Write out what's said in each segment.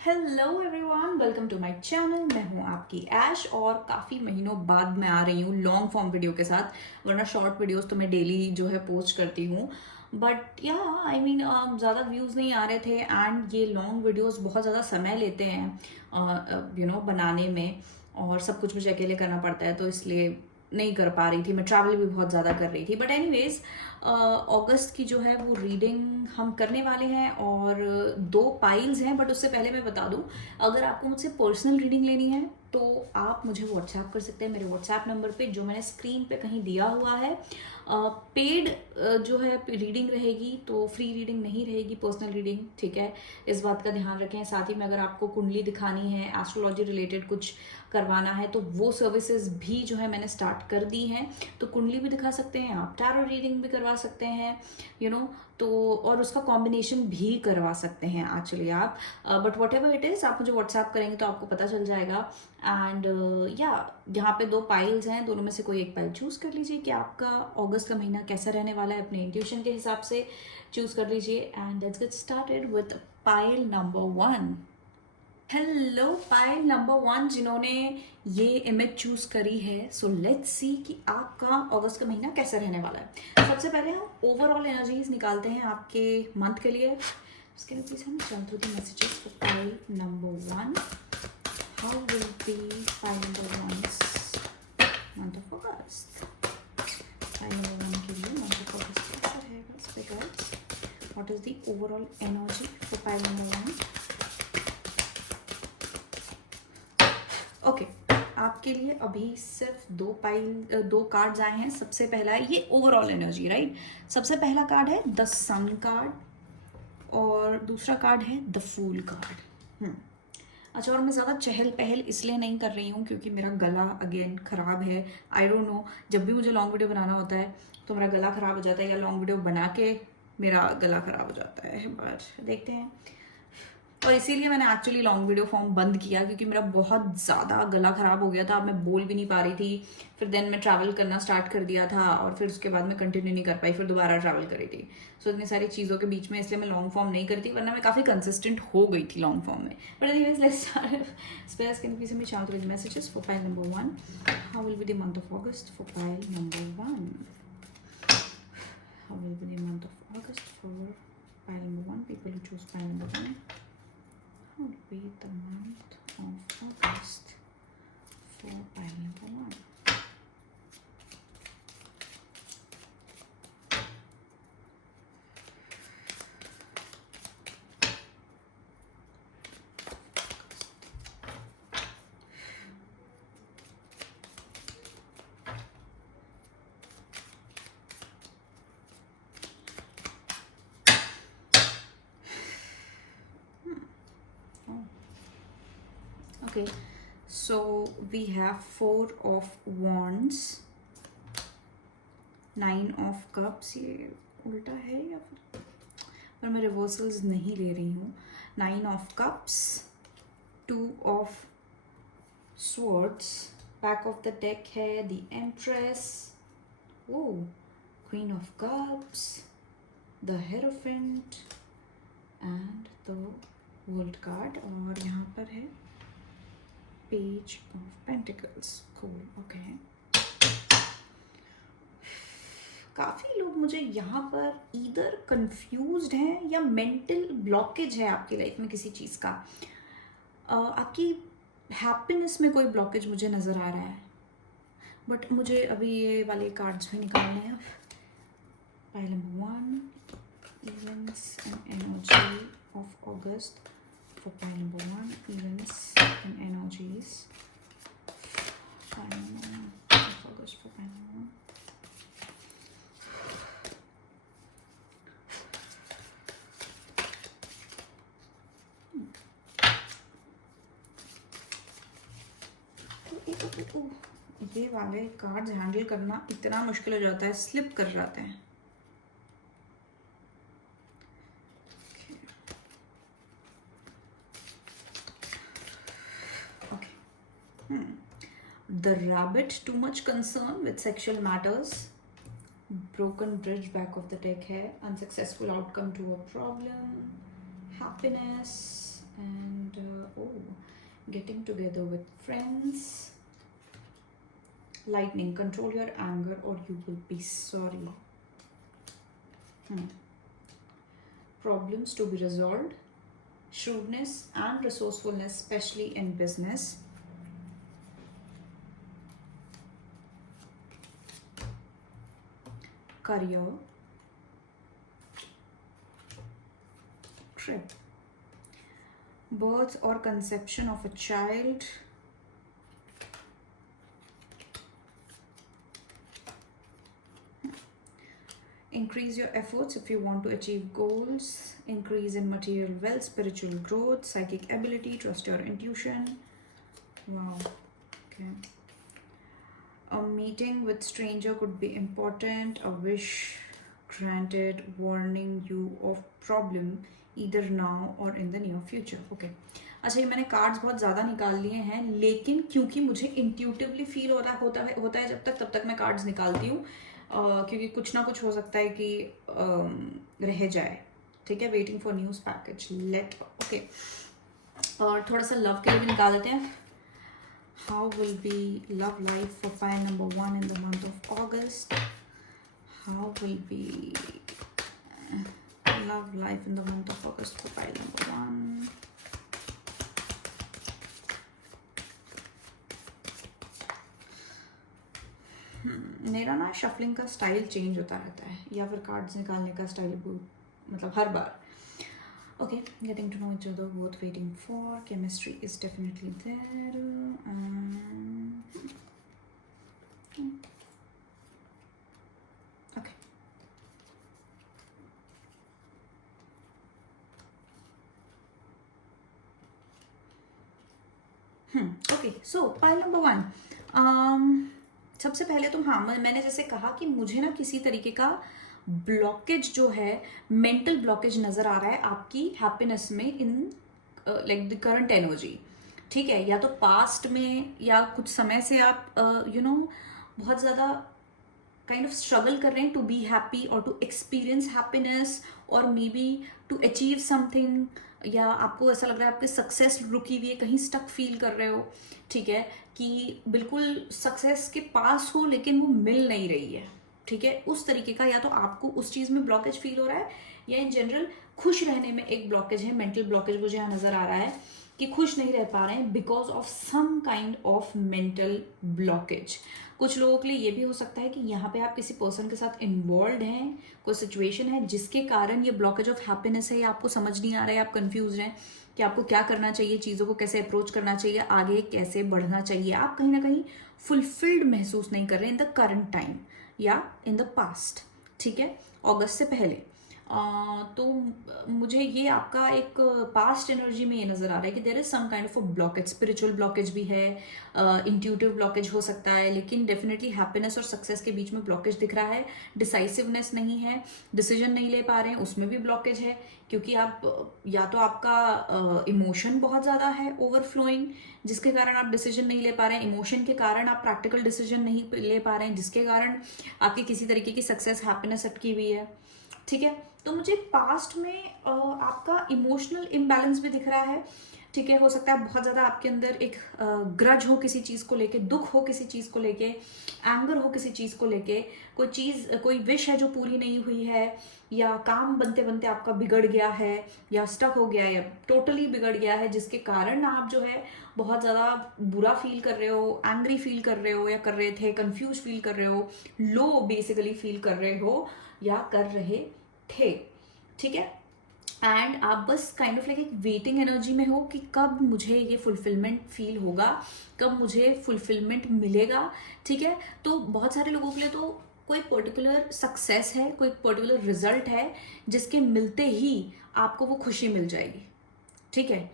Hello everyone, welcome to my channel. मैं हूं आपकी ऐश और काफ़ी महीनों बाद मैं आ रही हूं लॉन्ग फॉर्म वीडियो के साथ। वरना शॉर्ट वीडियोस तो मैं डेली जो है पोस्ट करती हूं, बट या आई मीन ज़्यादा व्यूज़ नहीं आ रहे थे एंड ये लॉन्ग वीडियोस बहुत ज़्यादा समय लेते हैं बनाने में, और सब कुछ मुझे अकेले करना पड़ता है तो इसलिए नहीं कर पा रही थी। मैं ट्रैवल भी बहुत ज़्यादा कर रही थी, बट एनीवेज अगस्त की जो है वो रीडिंग हम करने वाले हैं और 2 पाइल्स हैं। बट उससे पहले मैं बता दूं, अगर आपको मुझसे पर्सनल रीडिंग लेनी है तो आप मुझे व्हाट्सएप कर सकते हैं मेरे व्हाट्सएप नंबर पे, जो मैंने स्क्रीन पे कहीं दिया हुआ है। पेड जो है रीडिंग रहेगी, तो फ्री रीडिंग नहीं रहेगी, पर्सनल रीडिंग, ठीक है। इस बात का ध्यान रखें। साथ ही में अगर आपको कुंडली दिखानी है, एस्ट्रोलॉजी रिलेटेड कुछ करवाना है, तो वो सर्विसेज भी जो है मैंने स्टार्ट कर दी हैं। तो कुंडली भी दिखा सकते हैं आप, टैरो रीडिंग भी करवा सकते हैं, तो और उसका कॉम्बिनेशन भी करवा सकते हैं एक्चुअली आप। But what ever it is, आप मुझे व्हाट्सएप करेंगे तो आपको पता चल जाएगा। एंड या यहाँ पे 2 पाइल्स हैं, दोनों में से कोई एक पाइल चूज़ कर लीजिए कि आपका अगस्त का महीना कैसा रहने वाला है। अपने इंट्यूशन के हिसाब से चूज़ कर लीजिए। And let's get started with pile number 1। Hello pile number 1 जिन्होंने ये इमेज चूज करी है, सो लेट्स सी कि आपका अगस्त का महीना कैसा रहने वाला है। सबसे पहले हम ओवरऑल एनर्जीज निकालते हैं आपके मंथ के लिए। उसके लिए प्लीज हम jump through the messages for pile number 1। How will be pile number 1 month of August? Pile number 1 के लिए मंथ ऑफ अगस्त कैसा रहेगा? इस पे guys, what is the overall energy for pile number 1? Okay, आपके लिए अभी सिर्फ 2 कार्ड्स आए हैं। सबसे पहला है ये ओवरऑल एनर्जी, राइट। सबसे पहला कार्ड है द सन कार्ड और दूसरा कार्ड है द फूल कार्ड। अच्छा, और मैं ज़्यादा चहल पहल इसलिए नहीं कर रही हूँ क्योंकि मेरा गला अगेन ख़राब है। आई डोंट नो, जब भी मुझे लॉन्ग वीडियो बनाना होता है तो मेरा गला ख़राब हो जाता है, या लॉन्ग वीडियो बना के मेरा गला ख़राब हो जाता है। बट देखते हैं। और इसीलिए मैंने एक्चुअली लॉन्ग वीडियो फॉर्म बंद किया क्योंकि मेरा बहुत ज़्यादा गला ख़राब हो गया था। मैं बोल भी नहीं पा रही थी। फिर देन मैं ट्रैवल करना स्टार्ट कर दिया था और फिर उसके बाद मैं कंटिन्यू नहीं कर पाई, फिर दोबारा ट्रैवल करी थी। सो इतनी सारी चीज़ों के बीच में इसलिए मैं लॉन्ग फॉर्म नहीं करती, वरना मैं काफ़ी कंसिस्टेंट हो गई थी लॉन्ग फॉर्म में। But anyways let's space can please me shout with messages for pile number 1। How will be the month of August for pile number 1? How will be the month of August for pile number 1? People who choose pile number 1, would be the month of August for pile number 1. Okay, so we have 4 of Wands, 9 of Cups। ये उल्टा है या फिर, पर मैं reversals नहीं ले रही हूँ। 9 of Cups, 2 of Swords। Back of the deck है the empress, oh queen of cups, the hierophant and the world card, और यहाँ पर है page of pentacles. Cool, okay. काफ़ी लोग मुझे यहाँ पर ईदर कंफ्यूज्ड हैं या मेंटल ब्लॉकेज है आपकी लाइफ में किसी चीज़ का। आपकी हैप्पीनेस में कोई ब्लॉकेज मुझे नज़र आ रहा है, बट मुझे अभी ये वाले कार्ड्स भी निकालने हैं। Pile number 1, events and energy of August for pile number 1, events and energies. Pile number 1 of August for pile number 1. ये वाले कार्ड्स हैंडल करना इतना मुश्किल हो जाता है, स्लिप कर जाते हैं। The rabbit, too much concern with sexual matters. Broken bridge, back of the deck है unsuccessful outcome to a problem, happiness and getting together with friends. Lightning, control your anger or you will be sorry. Problems to be resolved. Shrewdness and resourcefulness, especially in business. Career. Trip. Birth or conception of a child. Increase your efforts if you want to achieve goals. Increase in material wealth, spiritual growth, psychic ability, trust your intuition. Wow. Okay. A meeting with stranger could be important. A wish granted, warning you of problem either now or in the near future. Okay. अच्छा, ये मैंने cards बहुत ज़्यादा निकाल लिए हैं, लेकिन क्योंकि मुझे इंट्यूटिवली फील होता है जब तक मैं कार्ड्स निकालती हूँ, क्योंकि कुछ ना कुछ हो सकता है कि रह जाए. ठीक है. Waiting for news package. Late. Okay. और थोड़ा सा लव के लिए भी निकाल देते हैं. How will be love life for pile number 1 in the month of August? How will be love life in the month of August for pile number 1? मेरा ना शफलिंग का स्टाइल चेंज होता रहता है, या फिर कार्ड्स निकालने का स्टाइल, मतलब हर बार. Okay, getting to know each other, both waiting for. Chemistry is definitely there. Okay. Okay, so pile number 1. सबसे पहले तो हाँ, मैंने जैसे कहा कि मुझे ना किसी तरीके का ब्लॉकेज जो है, मेंटल ब्लॉकेज नजर आ रहा है आपकी हैप्पीनेस में in like the current energy. ठीक है. या तो पास्ट में या कुछ समय से आप बहुत ज़्यादा काइंड ऑफ स्ट्रगल कर रहे हैं टू बी हैप्पी और टू एक्सपीरियंस हैप्पीनेस और maybe to achieve something, या आपको ऐसा लग रहा है आपकी सक्सेस रुकी हुई है, कहीं स्टक फील कर रहे हो. ठीक है. कि बिल्कुल सक्सेस के पास हो लेकिन वो मिल नहीं रही है. ठीक है. उस तरीके का या तो आपको उस चीज़ में ब्लॉकेज फील हो रहा है, या इन जनरल खुश रहने में एक ब्लॉकेज है, मेंटल ब्लॉकेज मुझे यहाँ नज़र आ रहा है कि खुश नहीं रह पा रहे हैं because of some kind of mental blockage. कुछ लोगों के लिए ये भी हो सकता है कि यहाँ पे आप किसी पर्सन के साथ इन्वॉल्व हैं, कोई सिचुएशन है जिसके कारण ये ब्लॉकेज ऑफ हैप्पीनेस है, या आपको समझ नहीं आ रहा है, आप कंफ्यूज हैं कि आपको क्या करना चाहिए, चीज़ों को कैसे अप्रोच करना चाहिए, आगे कैसे बढ़ना चाहिए. आप कहीं ना कहीं फुलफिल्ड महसूस नहीं कर रहे इन द करंट टाइम या इन द पास्ट. ठीक है. अगस्त से पहले तो मुझे ये आपका एक पास्ट एनर्जी में ये नज़र आ रहा है कि there is some kind of a blockage. Spiritual blockage भी है, इंट्यूटिव ब्लॉकेज हो सकता है, लेकिन डेफिनेटली हैप्पीनेस और सक्सेस के बीच में ब्लॉकेज दिख रहा है. डिसाइसिवनेस नहीं है, डिसीजन नहीं ले पा रहे हैं, उसमें भी ब्लॉकेज है. क्योंकि आप या तो आपका इमोशन बहुत ज़्यादा है ओवरफ्लोइंग, जिसके कारण आप डिसीजन नहीं ले पा रहे हैं. इमोशन के कारण आप प्रैक्टिकल डिसीजन नहीं ले पा रहे हैं, जिसके कारण आपकी किसी तरीके की सक्सेस हैप्पीनेस अटकी हुई है. ठीक है. तो मुझे पास्ट में आपका इमोशनल इम्बैलेंस भी दिख रहा है. ठीक है. हो सकता है बहुत ज़्यादा आपके अंदर एक ग्रज हो किसी चीज़ को लेके, दुख हो किसी चीज़ को लेके, एंगर हो किसी चीज़ को लेके, कोई विश है जो पूरी नहीं हुई है, या काम बनते बनते आपका बिगड़ गया है, या स्टक हो गया है, या टोटली बिगड़ गया है, जिसके कारण आप जो है बहुत ज़्यादा बुरा फील कर रहे हो, एंग्री फील कर रहे हो, या कर रहे थे, कंफ्यूज फील कर रहे हो, लो बेसिकली फील कर रहे हो या कर रहे थे. ठीक है. एंड आप बस काइंड ऑफ लाइक एक वेटिंग एनर्जी में हो कि कब मुझे ये फुलफिलमेंट फील होगा, कब मुझे फुलफिलमेंट मिलेगा. ठीक है. तो बहुत सारे लोगों के लिए तो कोई पर्टिकुलर सक्सेस है, कोई पर्टिकुलर रिजल्ट है जिसके मिलते ही आपको वो खुशी मिल जाएगी. ठीक है.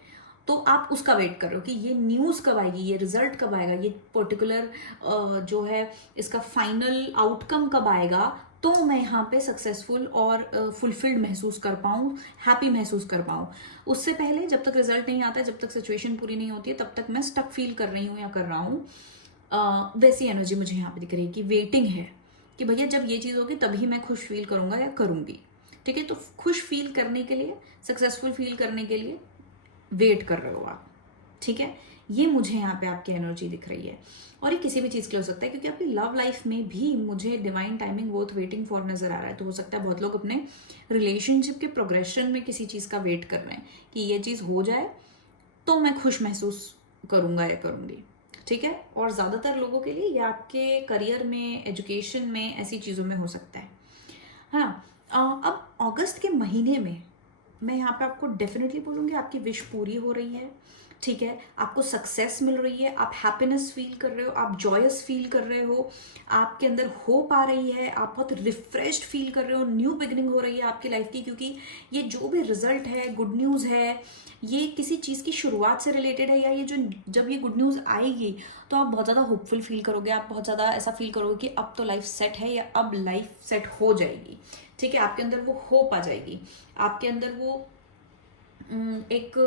तो आप उसका वेट कर रहे हो कि ये न्यूज़ कब आएगी, ये रिजल्ट कब आएगा, ये पर्टिकुलर जो है इसका फाइनल आउटकम कब आएगा, तो मैं यहाँ पे सक्सेसफुल और फुलफिल्ड महसूस कर पाऊँ, हैप्पी महसूस कर पाऊँ. उससे पहले जब तक रिजल्ट नहीं आता है, जब तक सिचुएशन पूरी नहीं होती है, तब तक मैं स्टक फील कर रही हूँ या कर रहा हूँ. वैसी एनर्जी मुझे यहाँ पे दिख रही है कि वेटिंग है कि भैया जब ये चीज़ होगी तभी मैं खुश फील करूँगा या करूँगी. ठीक है. तो खुश फील करने के लिए, सक्सेसफुल फील करने के लिए वेट कर रहे हो आप. ठीक है, ये मुझे यहाँ पे आपकी एनर्जी दिख रही है। और ये किसी भी चीज़ के लिए हो सकता है, क्योंकि आपकी लव लाइफ में भी मुझे divine timing worth waiting for नजर आ रहा है। तो हो सकता है बहुत लोग अपने रिलेशनशिप के प्रोग्रेशन में किसी चीज़ का वेट कर रहे हैं कि ये चीज़ हो जाए तो मैं खुश महसूस करूँगा या करूँगी। ठीक है, और ज़्यादातर लोगों के लिए ये आपके करियर में, एजुकेशन में, ऐसी चीज़ों में हो सकता है ना। अब अगस्त के महीने में मैं यहाँ पे आपको डेफिनेटली बोलूँगी आपकी विश पूरी हो रही है। ठीक है, आपको सक्सेस मिल रही है, आप हैप्पीनेस फील कर रहे हो, आप जॉयस फील कर रहे हो, आपके अंदर होप आ रही है, आप बहुत रिफ्रेश्ड फील कर रहे हो, न्यू बिगनिंग हो रही है आपकी लाइफ की। क्योंकि ये जो भी रिजल्ट है, गुड न्यूज़ है, ये किसी चीज़ की शुरुआत से रिलेटेड है, या ये जो जब ये गुड न्यूज़ आएगी तो आप बहुत ज़्यादा होपफुल फील करोगे, आप बहुत ज़्यादा ऐसा फील करोगे कि अब तो लाइफ सेट है, या अब लाइफ सेट हो जाएगी। ठीक है, आपके अंदर वो होप आ जाएगी, आपके अंदर वो एक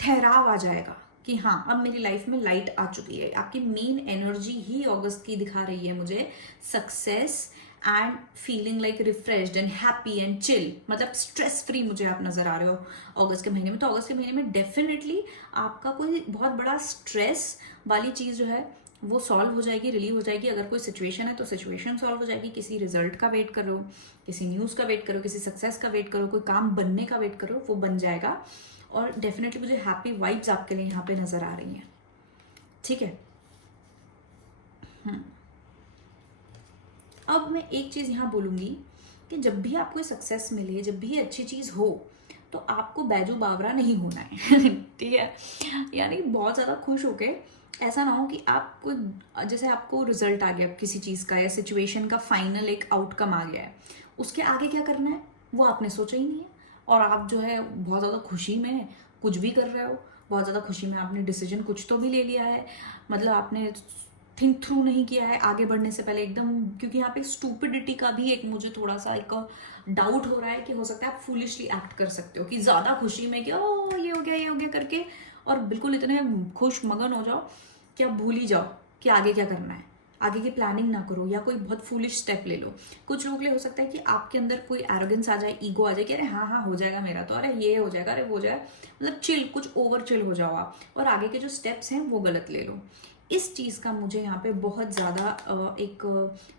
ठहराव आ जाएगा कि हाँ अब मेरी लाइफ में लाइट आ चुकी है। आपकी मेन एनर्जी ही अगस्त की दिखा रही है मुझे success and feeling like refreshed and happy and chill, मतलब स्ट्रेस फ्री मुझे आप नजर आ रहे हो अगस्त के महीने में। तो अगस्त के महीने में डेफिनेटली आपका कोई बहुत बड़ा स्ट्रेस वाली चीज़ जो है वो सॉल्व हो जाएगी, रिलीव हो जाएगी। अगर कोई सिचुएशन है तो सिचुएशन सॉल्व हो जाएगी। किसी रिजल्ट का वेट करो, किसी न्यूज़ का वेट करो, किसी सक्सेस का वेट करो, कोई काम बनने का वेट करो, वो बन जाएगा। और डेफिनेटली मुझे हैप्पी वाइब्स आपके लिए यहाँ पे नजर आ रही हैं। ठीक है, अब मैं एक चीज़ यहाँ बोलूँगी कि जब भी आपको सक्सेस मिले, जब भी अच्छी चीज़ हो, तो आपको बैजू बावरा नहीं होना है। ठीक है, यानी बहुत ज़्यादा खुश होके ऐसा ना हो कि आपको, जैसे आपको रिजल्ट आ गया किसी चीज़ का या सिचुएशन का फाइनल एक आउटकम आ गया है, उसके आगे क्या करना है वो आपने सोचा ही नहीं है, और आप जो है बहुत ज़्यादा खुशी में कुछ भी कर रहे हो, बहुत ज़्यादा खुशी में आपने डिसीजन कुछ तो भी ले लिया है, मतलब आपने थिंक थ्रू नहीं किया है आगे बढ़ने से पहले एकदम। क्योंकि यहाँ पे स्टूपिडिटी का भी एक मुझे थोड़ा सा एक डाउट हो रहा है कि हो सकता है आप फूलिशली एक्ट कर सकते हो कि ज़्यादा खुशी में कि ओ ये हो गया ये हो गया करके, और बिल्कुल इतने खुश मगन हो जाओ कि आप भूल ही जाओ कि आगे क्या करना है, आगे की प्लानिंग ना करो या कोई बहुत फूलिश स्टेप ले लो। कुछ लोगों के लिए हो सकता है कि आपके अंदर कोई एरोगेंस आ जाए, ईगो आ जाए कि अरे हाँ हाँ हो जाएगा मेरा तो, अरे ये हो जाएगा, अरे वो हो जाए, मतलब चिल, कुछ ओवर चिल हो जाओ आप, और आगे के जो स्टेप्स हैं वो गलत ले लो। इस चीज़ का मुझे यहाँ पे बहुत ज़्यादा एक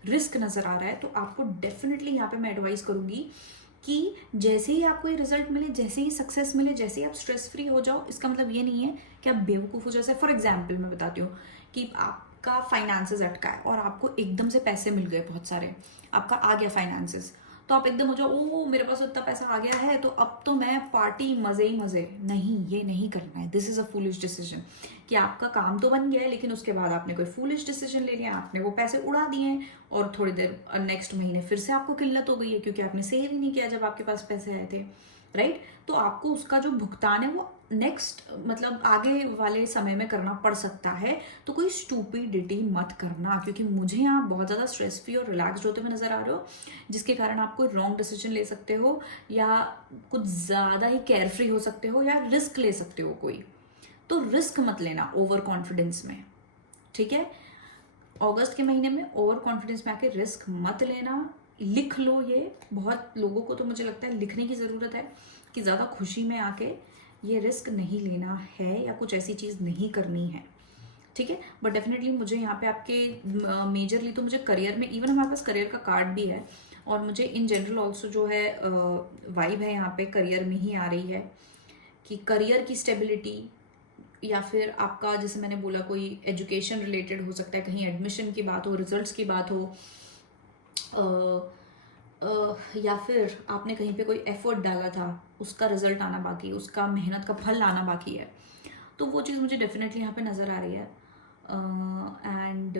रिस्क नज़र आ रहा है। तो आपको डेफिनेटली यहाँ पे मैं एडवाइस करूँगी कि जैसे ही आपको ये रिजल्ट मिले, जैसे ही सक्सेस मिले, जैसे ही आप स्ट्रेस फ्री हो जाओ, इसका मतलब ये नहीं है कि आप बेवकूफ़ हो। जैसे फॉर एग्जाम्पल मैं बताती हूँ कि आपका फाइनेंसेस अटका है और आपको एकदम से पैसे मिल गए बहुत सारे, आपका आ गया फाइनेंसेस, तो आप एकदम हो जाओ ओ मेरे पास इतना पैसा आ गया है तो अब तो मैं पार्टी, मज़े ही मज़े। नहीं, ये नहीं करना है। This is a foolish decision कि आपका काम तो बन गया है लेकिन उसके बाद आपने कोई फूलिश डिसीजन ले लिया, आपने वो पैसे उड़ा दिए और थोड़ी देर नेक्स्ट महीने फिर से आपको किल्लत हो गई है क्योंकि आपने सेव ही नहीं किया जब आपके पास पैसे आए थे, राइट। तो आपको उसका जो भुगतान है वो नेक्स्ट, मतलब आगे वाले समय में करना पड़ सकता है। तो कोई स्टूपिडिटी मत करना, क्योंकि मुझे यहाँ बहुत ज़्यादा स्ट्रेस फ्री और रिलैक्स्ड होते हुए नज़र आ रहे हो, जिसके कारण आप कोई रॉन्ग डिसीजन ले सकते हो या कुछ ज़्यादा ही केयर फ्री हो सकते हो या रिस्क ले सकते हो कोई। तो रिस्क मत लेना ओवर कॉन्फिडेंस में, ठीक है। अगस्त के महीने में ओवर कॉन्फिडेंस में आके रिस्क मत लेना। लिख लो, ये बहुत लोगों को तो मुझे लगता है लिखने की ज़रूरत है कि ज़्यादा खुशी में आके ये रिस्क नहीं लेना है या कुछ ऐसी चीज़ नहीं करनी है, ठीक है। बट डेफिनेटली मुझे यहाँ पे आपके मेजरली तो मुझे करियर में, इवन हमारे पास करियर का कार्ड भी है और मुझे इन जनरल ऑल्सो जो है वाइब है यहाँ पे करियर में ही आ रही है कि करियर की स्टेबिलिटी, या फिर आपका जैसे मैंने बोला कोई एजुकेशन रिलेटेड हो सकता है, कहीं एडमिशन की बात हो, रिजल्ट्स की बात हो, या फिर आपने कहीं पे कोई एफर्ट डाला था उसका रिजल्ट आना बाकी है, उसका मेहनत का फल आना बाकी है, तो वो चीज़ मुझे डेफिनेटली यहाँ पे नज़र आ रही है। एंड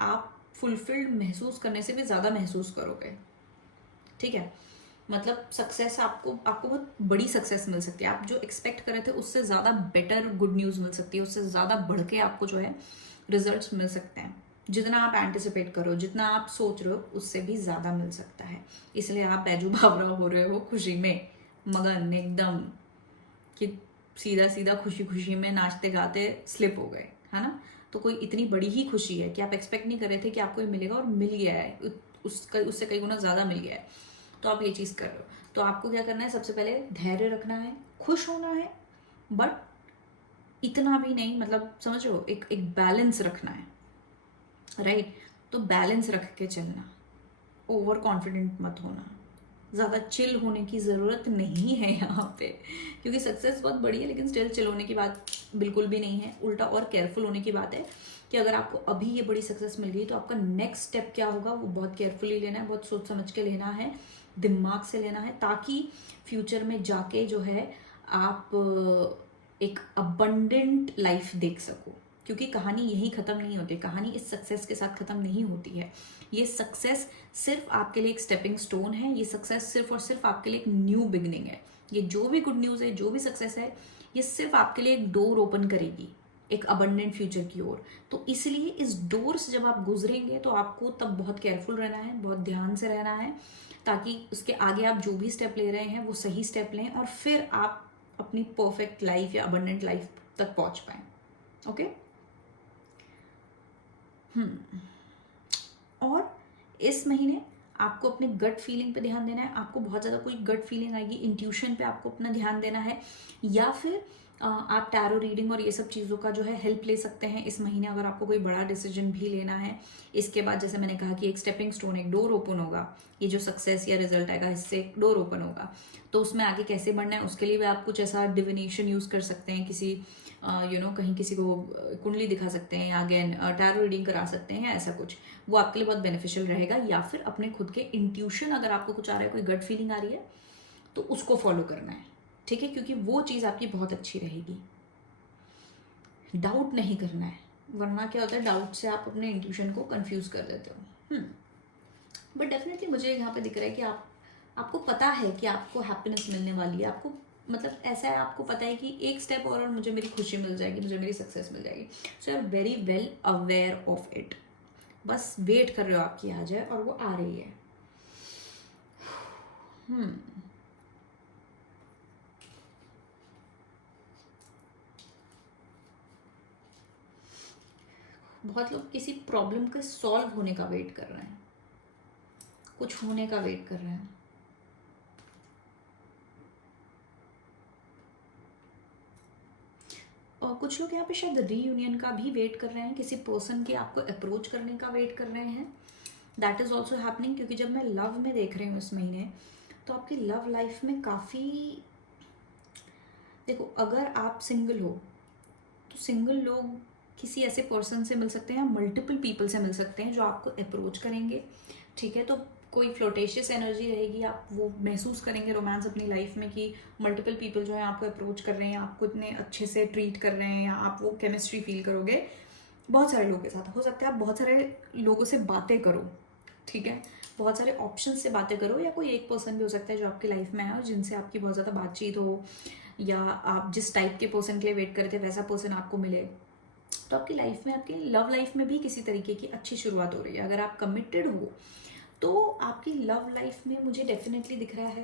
आप फुलफिल्ड महसूस करने से भी ज़्यादा महसूस करोगे, ठीक है। मतलब सक्सेस आपको बहुत बड़ी सक्सेस मिल सकती है, आप जो एक्सपेक्ट कर रहे थे उससे ज़्यादा बेटर गुड न्यूज़ मिल सकती है, उससे ज़्यादा बढ़ के आपको जो है रिजल्ट्स मिल सकते हैं। जितना आप एंटिसिपेट करो, जितना आप सोच रहे हो उससे भी ज़्यादा मिल सकता है। इसलिए आप बैजू बावरा हो रहे हो खुशी में, मगन एकदम कि सीधा सीधा खुशी खुशी में नाचते गाते स्लिप हो गए, है ना। तो कोई इतनी बड़ी ही खुशी है कि आप एक्सपेक्ट नहीं कर रहे थे कि आपको ये मिलेगा और मिल गया है, उससे कई गुना ज़्यादा मिल गया है, तो आप ये चीज़ कर रहे हो। तो आपको क्या करना है, सबसे पहले धैर्य रखना है, खुश होना है, बट इतना भी नहीं, मतलब समझ रहे हो, एक एक बैलेंस रखना है, राइट? तो बैलेंस रख के चलना, ओवर कॉन्फिडेंट मत होना, ज़्यादा चिल होने की ज़रूरत नहीं है यहाँ पे, क्योंकि सक्सेस बहुत बड़ी है लेकिन स्टिल चिल होने की बात बिल्कुल भी नहीं है। उल्टा और केयरफुल होने की बात है कि अगर आपको अभी ये बड़ी सक्सेस मिल गई तो आपका नेक्स्ट स्टेप क्या होगा वो बहुत केयरफुली लेना है, बहुत सोच समझ के लेना है, दिमाग से लेना है, ताकि फ्यूचर में जाके जो है आप एक अबंडेंट लाइफ देख सको। क्योंकि कहानी यहीं ख़त्म नहीं होती, कहानी इस सक्सेस के साथ ख़त्म नहीं होती है। ये सक्सेस सिर्फ आपके लिए एक स्टेपिंग स्टोन है, ये सक्सेस सिर्फ और सिर्फ आपके लिए एक न्यू बिगनिंग है। ये जो भी गुड न्यूज़ है, जो भी सक्सेस है, ये सिर्फ आपके लिए एक डोर ओपन करेगी एक अबंडेंट फ्यूचर की ओर। तो इसलिए इस डोर से जब आप गुजरेंगे तो आपको तब बहुत केयरफुल रहना है, बहुत ध्यान से रहना है, ताकि उसके आगे आप जो भी स्टेप ले रहे हैं वो सही स्टेप लें और फिर आप अपनी परफेक्ट लाइफ या अबंडेंट लाइफ तक पहुंच पाएं। ओके। और इस महीने आपको अपने गट फीलिंग पे ध्यान देना है। आपको बहुत ज़्यादा कोई गट फीलिंग आएगी, इंट्यूशन पे आपको अपना ध्यान देना है, या फिर आप टैरो रीडिंग और ये सब चीज़ों का जो है हेल्प ले सकते हैं इस महीने, अगर आपको कोई बड़ा डिसीजन भी लेना है। इसके बाद जैसे मैंने कहा कि एक स्टेपिंग स्टोन, एक डोर ओपन होगा, ये जो सक्सेस या रिजल्ट आएगा इससे एक डोर ओपन होगा, तो उसमें आगे कैसे बढ़ना है उसके लिए भी आप कुछ ऐसा डिविनेशन यूज़ कर सकते हैं, किसी कहीं किसी को कुंडली दिखा सकते हैं, या अगेन टैरो रीडिंग करा सकते हैं, या ऐसा कुछ, वो आपके लिए बहुत बेनिफिशियल रहेगा। या फिर अपने खुद के इंट्यूशन, अगर आपको कुछ आ रहा है, कोई गट फीलिंग आ रही है, तो उसको फॉलो करना है, ठीक है? क्योंकि वो चीज़ आपकी बहुत अच्छी रहेगी। डाउट नहीं करना है, वरना क्या होता है, डाउट से आप अपने इंट्यूशन को कंफ्यूज कर देते हो। बट डेफिनेटली मुझे यहाँ पे दिख रहा है कि आपको पता है कि आपको हैप्पीनेस मिलने वाली है, आपको मतलब ऐसा है, आपको पता है कि एक स्टेप और मुझे मेरी खुशी मिल जाएगी, मुझे मेरी सक्सेस मिल जाएगी। So you are very well aware of it. बस वेट कर रहे हो आपकी आ जाए, और वो आ रही है। बहुत लोग किसी प्रॉब्लम के सॉल्व होने का वेट कर रहे हैं, कुछ होने का वेट कर रहे हैं। और कुछ लोग यहाँ पे शायद रीयूनियन का भी वेट कर रहे हैं, किसी पर्सन के आपको अप्रोच करने का वेट कर रहे हैं। दैट इज़ ऑल्सो हैपनिंग, क्योंकि जब मैं लव में देख रही हूँ इस महीने, तो आपकी लव लाइफ में काफ़ी, देखो, अगर आप सिंगल हो तो सिंगल लोग किसी ऐसे पर्सन से मिल सकते हैं, या मल्टीपल पीपल से मिल सकते हैं जो आपको अप्रोच करेंगे, ठीक है? तो कोई फ्लोटेशियस एनर्जी रहेगी, आप वो महसूस करेंगे रोमांस अपनी लाइफ में, कि मल्टीपल पीपल जो है आपको अप्रोच कर रहे हैं, आपको इतने अच्छे से ट्रीट कर रहे हैं, या आप वो केमिस्ट्री फील करोगे बहुत सारे लोगों के साथ। हो सकता है आप बहुत सारे लोगों से बातें करो, ठीक है? बहुत सारे ऑप्शन से बातें करो, या कोई एक पर्सन भी हो सकता है जो आपकी लाइफ में है और जिनसे आपकी बहुत ज़्यादा बातचीत हो, या आप जिस टाइप के पर्सन के लिए वेट कर रहे थे वैसा पर्सन आपको मिले। तो आपकी लाइफ में, आपकी लव लाइफ में भी किसी तरीके की अच्छी शुरुआत हो रही है। अगर आप कमिटेड हो तो आपकी लव लाइफ में मुझे डेफिनेटली दिख रहा है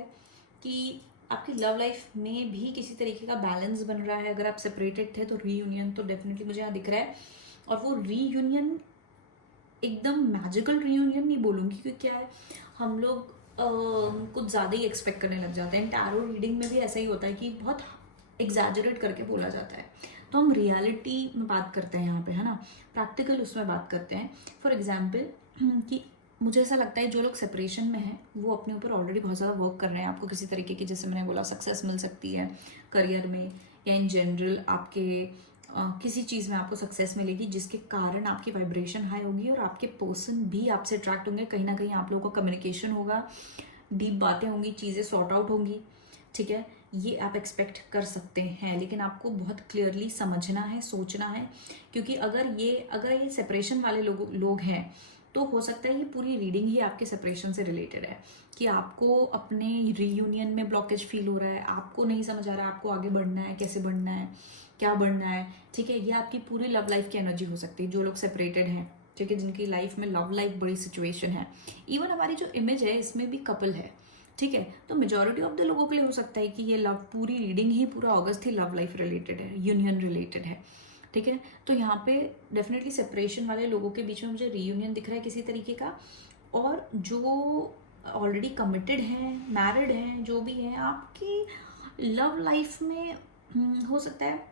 कि आपकी लव लाइफ में भी किसी तरीके का बैलेंस बन रहा है। अगर आप सेपरेटेड थे तो रीयूनियन तो डेफिनेटली मुझे यहाँ दिख रहा है, और वो रीयूनियन एकदम मैजिकल रीयूनियन नहीं बोलूँगी, क्योंकि क्या है, हम लोग कुछ ज़्यादा ही एक्सपेक्ट करने लग जाते हैं। टैरो रीडिंग में भी ऐसा ही होता है कि बहुत एग्जैजरेट करके बोला जाता है, तो हम रियलिटी में बात करते हैं यहाँ पे, है ना, प्रैक्टिकल उसमें बात करते हैं। फॉर एग्जाम्पल कि मुझे ऐसा लगता है जो लोग सेपरेशन में हैं वो अपने ऊपर ऑलरेडी बहुत ज़्यादा वर्क कर रहे हैं। आपको किसी तरीके की, जैसे मैंने बोला, सक्सेस मिल सकती है करियर में, या इन जनरल आपके किसी चीज़ में आपको सक्सेस मिलेगी जिसके कारण आपकी वाइब्रेशन हाई होगी, और आपके पर्सन भी आपसे अट्रैक्ट होंगे। कहीं ना कहीं आप लोगों का कम्युनिकेशन होगा, डीप बातें होंगी, चीज़ें सॉर्ट आउट होंगी, ठीक है? ये आप एक्सपेक्ट कर सकते हैं, लेकिन आपको बहुत क्लियरली समझना है, सोचना है, क्योंकि अगर ये सेपरेशन वाले लोग हैं तो हो सकता है ये पूरी रीडिंग ही आपके सेपरेशन से रिलेटेड है, कि आपको अपने रीयूनियन में ब्लॉकेज फील हो रहा है, आपको नहीं समझ आ रहा है आपको आगे बढ़ना है, कैसे बढ़ना है, क्या बढ़ना है, ठीक है? ये आपकी पूरी लव लाइफ की एनर्जी हो सकती है। जो लोग सेपरेटेड हैं, ठीक है, जिनकी लाइफ में लव लाइफ बड़ी सिचुएशन है, इवन हमारी जो इमेज है इसमें भी कपल है, ठीक है? तो मेजॉरिटी ऑफ द लोगों के लिए हो सकता है कि ये लव, पूरी रीडिंग ही पूरा अगस्त ही लव लाइफ रिलेटेड है, यूनियन रिलेटेड है, ठीक है? तो यहाँ पे डेफिनेटली सेपरेशन वाले लोगों के बीच में मुझे रीयूनियन दिख रहा है किसी तरीके का, और जो ऑलरेडी कमिटेड हैं, मैरिड हैं, जो भी हैं, आपकी लव लाइफ में हो सकता है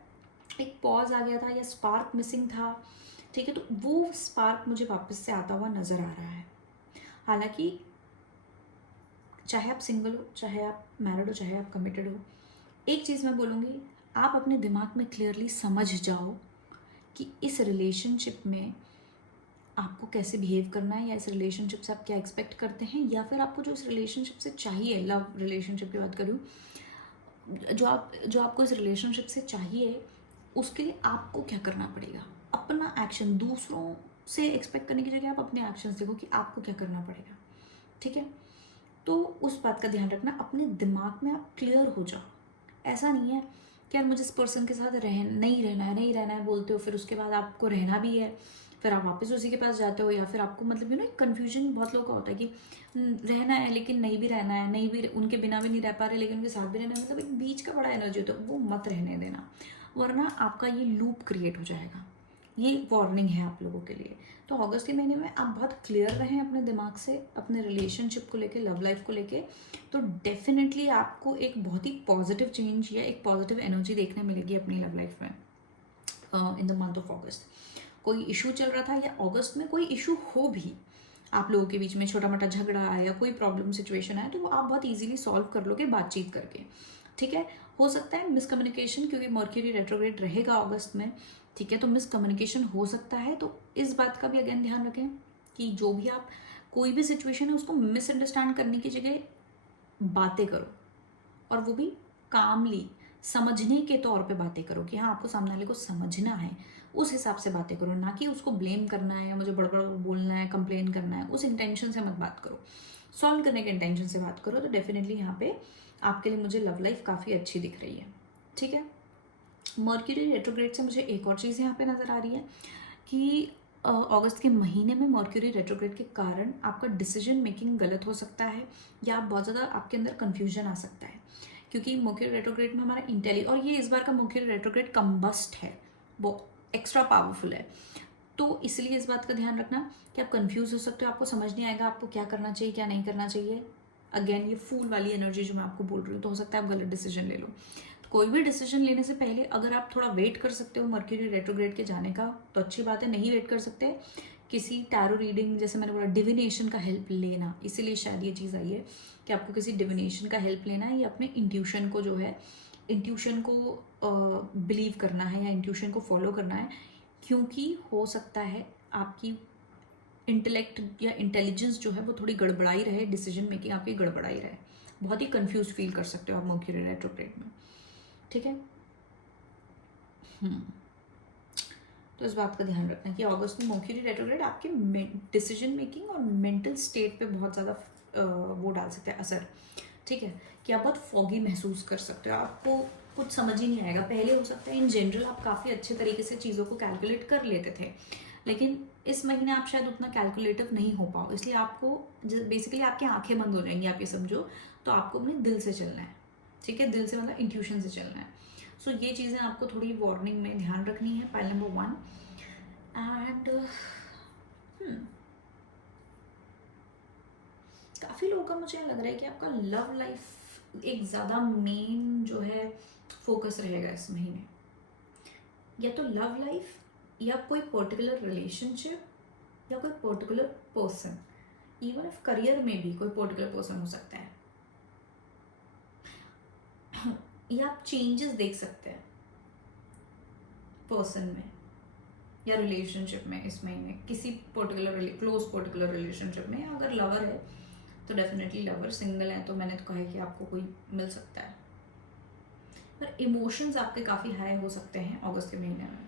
एक पॉज आ गया था या स्पार्क मिसिंग था, ठीक है, तो वो स्पार्क मुझे वापस से आता हुआ नज़र आ रहा है। हालांकि चाहे आप सिंगल हो, चाहे आप मैरिड हो, चाहे आप कमिटेड हो, एक चीज़ मैं बोलूँगी, आप अपने दिमाग में क्लियरली समझ जाओ कि इस रिलेशनशिप में आपको कैसे बिहेव करना है, या इस रिलेशनशिप से आप क्या एक्सपेक्ट करते हैं, या फिर आपको जो इस रिलेशनशिप से चाहिए, लव रिलेशनशिप की बात करूँ, जो आपको इस रिलेशनशिप से चाहिए, उसके लिए आपको क्या करना पड़ेगा। अपना एक्शन, दूसरों से एक्सपेक्ट करने की जगह आप अपने एक्शंस देखो कि आपको क्या करना पड़ेगा, ठीक है। तो उस बात का ध्यान रखना, अपने दिमाग में आप क्लियर हो जाओ। ऐसा नहीं है कि यार मुझे इस पर्सन के साथ नहीं रहना है बोलते हो, फिर उसके बाद आपको रहना भी है, फिर आप वापस उसी के पास जाते हो, या फिर आपको मतलब एक कन्फ्यूजन बहुत लोगों का होता है कि रहना है लेकिन नहीं भी रहना है, नहीं भी उनके बिना भी नहीं रह पा रहे लेकिन उनके साथ भी रहना है, मतलब एक बीच का बड़ा एनर्जी होता है, वो मत रहने देना, वरना आपका ये लूप क्रिएट हो जाएगा। ये वार्निंग है आप लोगों के लिए। तो अगस्त के महीने में आप बहुत क्लियर रहें अपने दिमाग से, अपने रिलेशनशिप को लेके, लव लाइफ को लेके, तो डेफिनेटली आपको एक बहुत ही पॉजिटिव चेंज या एक पॉजिटिव एनर्जी देखने मिलेगी अपनी लव लाइफ में इन द मंथ ऑफ अगस्त। कोई इशू चल रहा था या अगस्त में कोई इशू हो भी आप लोगों के बीच में, छोटा मोटा झगड़ा आया या कोई प्रॉब्लम सिचुएशन है, तो वो आप बहुत इजीली सॉल्व कर लोगे बातचीत करके, ठीक है। हो सकता है मिसकम्युनिकेशन, क्योंकि मर्क्यूरी रेट्रोग्रेड रहेगा अगस्त में, ठीक है, तो मिसकम्युनिकेशन हो सकता है। तो इस बात का भी अगेन ध्यान रखें कि जो भी आप कोई भी सिचुएशन है उसको मिसअंडरस्टैंड करने की जगह बातें करो, और वो भी कामली, समझने के तौर पे बातें करो कि हाँ आपको सामने वाले को समझना है, उस हिसाब से बातें करो, ना कि उसको ब्लेम करना है या मुझे बड़बड़ बोलना है, कंप्लेन करना है, उस इंटेंशन से मत बात करो, सॉल्व करने के इंटेंशन से बात करो। तो डेफिनेटली यहाँ पे आपके लिए मुझे लव लाइफ काफ़ी अच्छी दिख रही है, ठीक है। मर्क्यूरी रेट्रोग्रेड से मुझे एक और चीज़ यहाँ पे नज़र आ रही है कि अगस्त के महीने में मर्क्यूरी रेट्रोग्रेड के कारण आपका डिसीजन मेकिंग गलत हो सकता है, या आप बहुत ज़्यादा आपके अंदर कन्फ्यूजन आ सकता है, क्योंकि मर्क्यूरी रेट्रोग्रेड में हमारा और ये इस बार का मर्क्यूरी रेट्रोग्रेड कम्बस्ट है, वो एक्स्ट्रा पावरफुल है, तो इसलिए इस बात का ध्यान रखना कि आप कंफ्यूज हो सकते हो, आपको समझ नहीं आएगा आपको क्या करना चाहिए क्या नहीं करना चाहिए। अगेन ये फूल वाली एनर्जी जो मैं आपको बोल रही हूँ, तो हो सकता है आप गलत डिसीजन ले लो। तो कोई भी डिसीजन लेने से पहले अगर आप थोड़ा वेट कर सकते हो मर्क्यूरी रेट्रोग्रेड के जाने का तो अच्छी बात है, नहीं वेट कर सकते, किसी टैरो रीडिंग, जैसे मैंने बोला डिविनेशन का हेल्प लेना, इसीलिए शायद ये चीज़ आई है कि आपको किसी डिविनेशन का हेल्प लेना है, या अपने इंट्यूशन को जो है, इंट्यूशन को बिलीव करना है या इंट्यूशन को फॉलो करना है, क्योंकि हो सकता है आपकी इंटेलेक्ट या इंटेलिजेंस जो है वो थोड़ी गड़बड़ाई रहे, डिसीजन मेकिंग आपकी गड़बड़ाई रहे, बहुत ही कंफ्यूज फील कर सकते हो आप मर्क्यूरी रेट्रोग्रेड में, ठीक है। तो इस बात का ध्यान रखना कि अगस्त में मर्क्यूरी रेट्रोग्रेड आपके डिसीजन मेकिंग और मेंटल स्टेट पे बहुत ज़्यादा वो डाल सकते हैं असर, ठीक है, कि आप बहुत फॉगी महसूस कर सकते हो, आपको कुछ समझ ही नहीं आएगा। पहले हो सकता है इन जनरल आप काफ़ी अच्छे तरीके से चीज़ों को कैलकुलेट कर लेते थे, लेकिन इस महीने आप शायद उतना कैलकुलेटिव नहीं हो पाओ, इसलिए आपको बेसिकली आपकी आंखें बंद हो जाएंगी, आप ये समझो, तो आपको अपने दिल से चलना है, ठीक है, दिल से मतलब इंट्यूशन से चलना है। सो ये चीज़ें आपको थोड़ी वार्निंग में ध्यान रखनी है, पाइल नंबर 1। एंड काफ़ी लोगों का मुझे लग रहा है कि आपका लव लाइफ एक ज़्यादा मेन जो है फोकस रहेगा इस महीने, या तो लव लाइफ या कोई पर्टिकुलर रिलेशनशिप या कोई particular person, even if career में भी कोई पर्टिकुलर पर्सन हो सकता है, या आप चेंजेस देख सकते हैं पर्सन में या रिलेशनशिप में इस महीने, किसी पर्टिकुलर क्लोज पर्टिकुलर रिलेशनशिप में, अगर लवर है तो डेफिनेटली लवर, सिंगल है तो मैंने तो कहा है कि आपको कोई मिल सकता है, पर इमोशंस आपके काफ़ी हाई हो सकते हैं अगस्त के महीने में,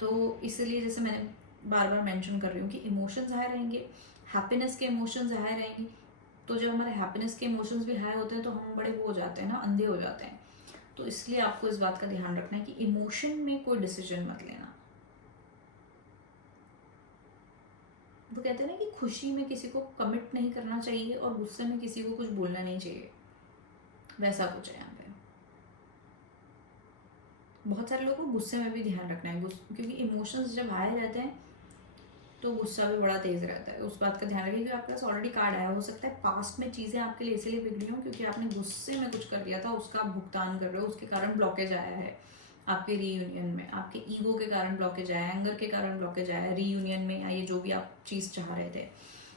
तो इसलिए जैसे मैंने बार बार मेंशन कर रही हूँ कि इमोशंस हाई रहेंगे, हैप्पीनेस के इमोशंस हाई रहेंगे, तो जब हमारे हैप्पीनेस के इमोशंस भी हाई होते हैं तो हम बड़े वो हो जाते हैं ना, अंधे हो जाते हैं, तो इसलिए आपको इस बात का ध्यान रखना है कि इमोशन में कोई डिसीजन मत लेना। वो कहते हैं ना कि खुशी में किसी को कमिट नहीं करना चाहिए और गुस्से में किसी को कुछ बोलना नहीं चाहिए, वैसा कुछ है यहाँ पे। बहुत सारे लोगों को गुस्से में भी ध्यान रखना है, क्योंकि इमोशंस जब हाई रहते हैं तो गुस्सा भी बड़ा तेज रहता है। उस बात का ध्यान रखिए कि आपके पास ऑलरेडी कार्ड आया, हो सकता है पास्ट में चीज़ें आपके लिए इसलिए बिगड़ी हों क्योंकि आपने गुस्से में कुछ कर दिया था, उसका आप भुगतान कर रहे हो, उसके कारण ब्लॉकेज आया है आपके रीयूनियन में, आपके ईगो के कारण ब्लॉकेज आया, एंगर के कारण ब्लॉकेज आया रीयूनियन में, या ये जो भी आप चीज़ चाह रहे थे।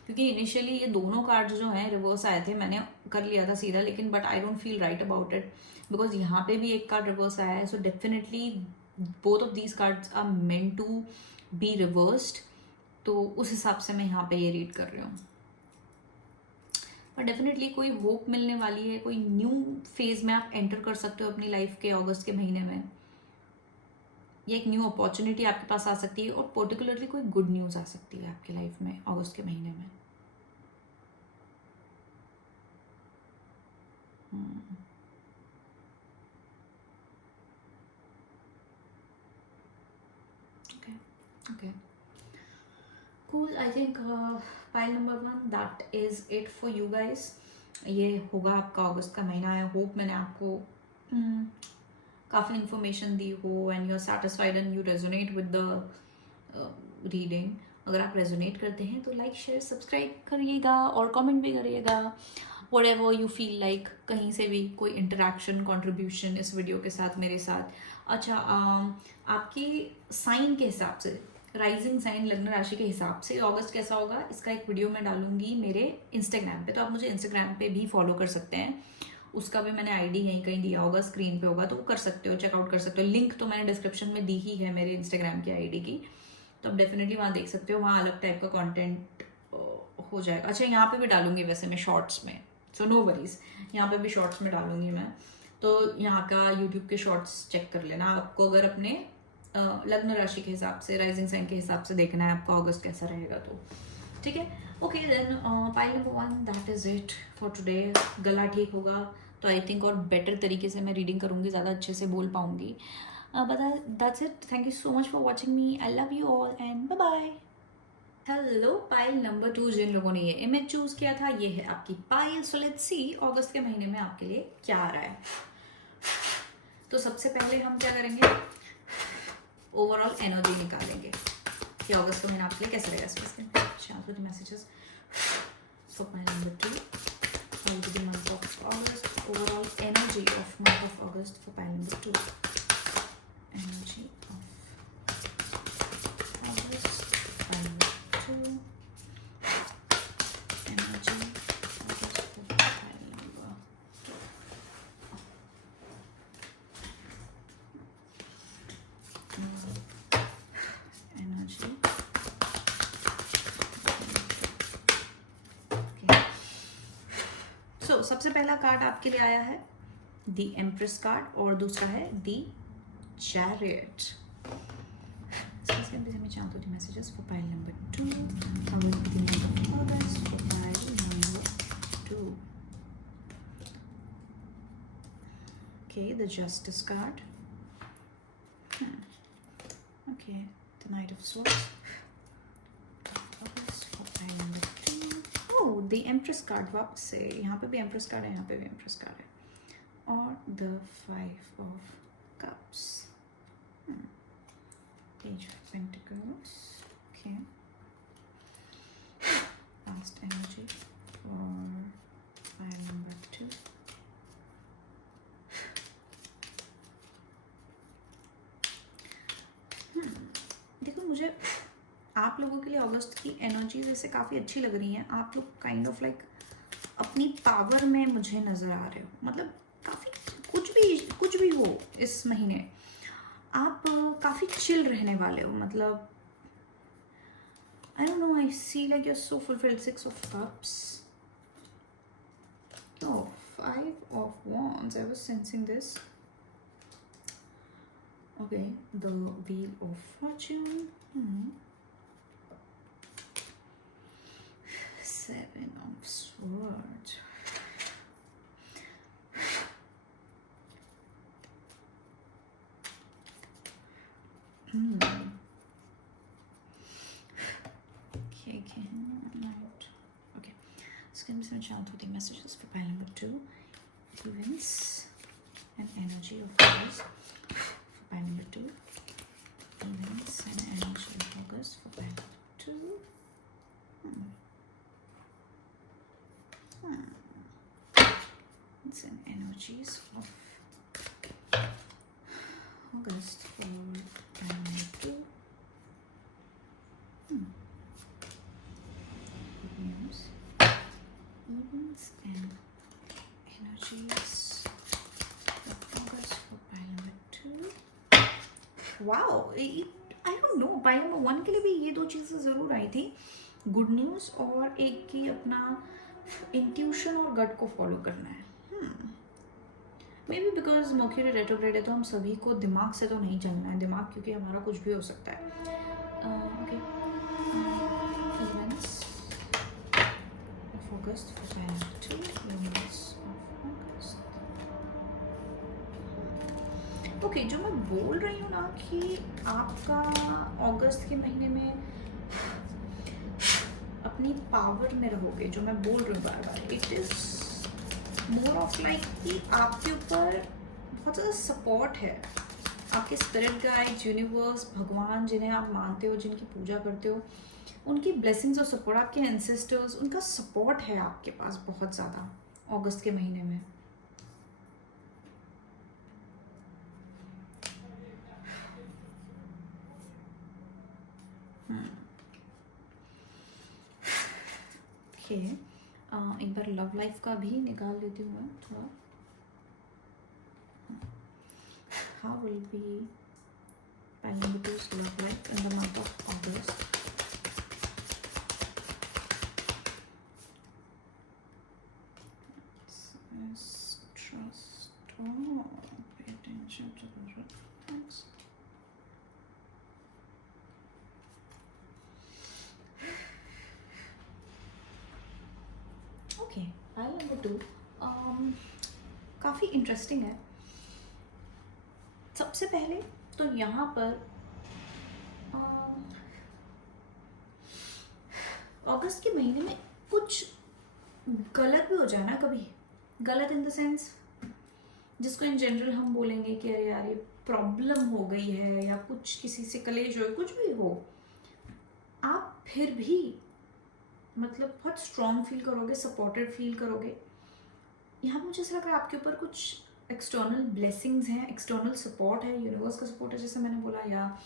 क्योंकि इनिशियली ये दोनों कार्ड्स जो हैं रिवर्स आए थे, मैंने कर लिया था सीधा, लेकिन but I don't feel right about it because यहाँ पे भी एक कार्ड रिवर्स आया है। So definitely both of these cards are meant to be reversed. तो उस हिसाब से मैं यहाँ पे ये रीड कर रही हूँ। पर डेफिनेटली कोई होप मिलने वाली है, कोई न्यू फेज में आप एंटर कर सकते हो अपनी लाइफ के अगस्त के महीने में। ये एक न्यू अपॉर्चुनिटी आपके पास आ सकती है और पर्टिकुलरली कोई गुड न्यूज़ आ सकती है आपके लाइफ में अगस्त के महीने में। Okay cool. I think pile number 1 that is it for you guys. ये होगा आपका अगस्त का महीना। आई होप मैंने आपको काफ़ी इन्फॉर्मेशन दी हो and you are satisfied and you resonate with the reading. अगर आप रेजोनेट करते हैं तो लाइक शेयर सब्सक्राइब करिएगा और कमेंट भी करिएगा, what ever you feel like. कहीं से भी कोई इंटरेक्शन कॉन्ट्रीब्यूशन इस वीडियो के साथ मेरे साथ। अच्छा आपकी साइन के हिसाब से, राइजिंग साइन लग्न राशि के हिसाब से अगस्त कैसा होगा, इसका एक वीडियो मैं डालूंगी मेरे इंस्टाग्राम पे, तो आप मुझे इंस्टाग्राम पे भी फॉलो कर सकते हैं। उसका भी मैंने आईडी यहीं कहीं दिया होगा, स्क्रीन पे होगा, तो कर सकते हो, चेकआउट कर सकते हो। लिंक तो मैंने डिस्क्रिप्शन में दी ही है मेरे इंस्टाग्राम की आईडी की, तो आप डेफिनेटली वहाँ देख सकते हो। वहाँ अलग टाइप का कंटेंट हो जाएगा। अच्छा यहाँ पे भी डालूंगी वैसे मैं शॉर्ट्स में, सो नो वरीज, यहाँ पे भी शॉर्ट्स में डालूंगी मैं। तो यहाँ का यूट्यूब के शॉर्ट्स चेक कर लेना आपको, अगर अपने लग्न राशि के हिसाब से, राइजिंग साइन के हिसाब से देखना है आपका अगस्त कैसा रहेगा तो। ठीक है, okay then pile number 1 that is it for today. गला ठीक होगा तो आई थिंक और बेटर तरीके से मैं रीडिंग करूँगी, ज़्यादा अच्छे से बोल पाऊँगी। But that's it, thank you so much for watching me, I love you all and bye bye. Hello pile number 2, जिन लोगों ने ये इमेज चूज किया था, ये है आपकी पाइल। सो लेट्स सी अगस्त के महीने में आपके लिए क्या आ रहा है। तो सबसे पहले हम क्या करेंगे, ओवरऑल एनर्जी निकालेंगे कि अगस्त का महीना आपके लिए कैसा रहेगा। Messages for pile number 2 for the month of August, overall energy of month of August for pile number 2. Energy of August, pile number 2. Energy August for pile number 2. Energy. So, सबसे पहला कार्ड आपके लिए आया है the empress card और दूसरा है the chariot. Messages for pile number 2 for pile number 2. Okay, the Justice card. Okay, the Knight of Swords. For pile number 2. Oh, the Empress card वापस से, यहाँ पे भी Empress card है, यहाँ पे भी Empress card है, और the 5 of Cups. Page of Pentacles. Okay. Last energy for pile number 2. देखो मुझे आप लोगों के लिए अगस्त की एनर्जीज ऐसे काफ़ी अच्छी लग रही हैं। आप लोग काइंड ऑफ लाइक अपनी पावर में मुझे नज़र आ रहे हो, मतलब काफ़ी कुछ भी हो इस महीने आप काफ़ी चिल रहने वाले हो। मतलब I don't know, I see like you are so fulfilled. 6 of Cups. Oh, 5 of Wands. I was sensing this. Okay, the Wheel of Fortune. 7 of Swords. Okay. Right. Okay. So I'm just going to channel through the messages for pile number 2. Events and energy of August for pile number 2. Events and energy of August for pile number 2. energies of August for Element 2. Good news. Events and energies of August for pile number 2. Wow, I don't know, pile number 1 के लिए भी ये दो चीज़ें ज़रूर आई थी, good news और एक की अपना इंट्यूशन और गट को फॉलो करना है. May be because mercury retrograde है तो हम सभी को दिमाग से तो नहीं चलना है, दिमाग क्योंकि हमारा कुछ भी हो सकता है. Okay, events of August for पहला 2 इवेंट्स ऑफ अगस्त. ओके, जो मैं बोल रही हूँ ना कि आपका अगस्त के महीने में अपनी पावर में रहोगे, जो मैं बोल रही हूँ बार बार, it is more of like कि आपके ऊपर बहुत ज़्यादा सपोर्ट है. आपके स्पिरिट गाइड्स, यूनिवर्स, भगवान जिन्हें आप मानते हो, जिनकी पूजा करते हो, उनकी ब्लेसिंग्स और सपोर्ट, आपके एंसेस्टर्स, उनका सपोर्ट है आपके पास बहुत ज़्यादा अगस्त के महीने में. ओके, एक बार लव लाइफ का भी निकाल देती हूँ मैं थोड़ा. How will be Palambitu's love life in the month of August? Trust. Oh, pay attention to the red flags. Okay, pile number 2 काफ़ी इंटरेस्टिंग है. सबसे पहले तो यहाँ पर अगस्त के महीने में कुछ गलत भी हो जाए ना, कभी गलत इन द सेंस जिसको इन जनरल हम बोलेंगे कि अरे यार ये प्रॉब्लम हो गई है, या कुछ किसी से कलेश हो, कुछ भी हो, आप फिर भी मतलब बहुत स्ट्रॉन्ग फील करोगे, सपोर्टेड फील करोगे. यहाँ मुझे ऐसा लग रहा है आपके ऊपर कुछ एक्सटर्नल ब्लेसिंग्स हैं, एक्सटर्नल सपोर्ट है, यूनिवर्स का सपोर्ट है जैसे मैंने बोला, या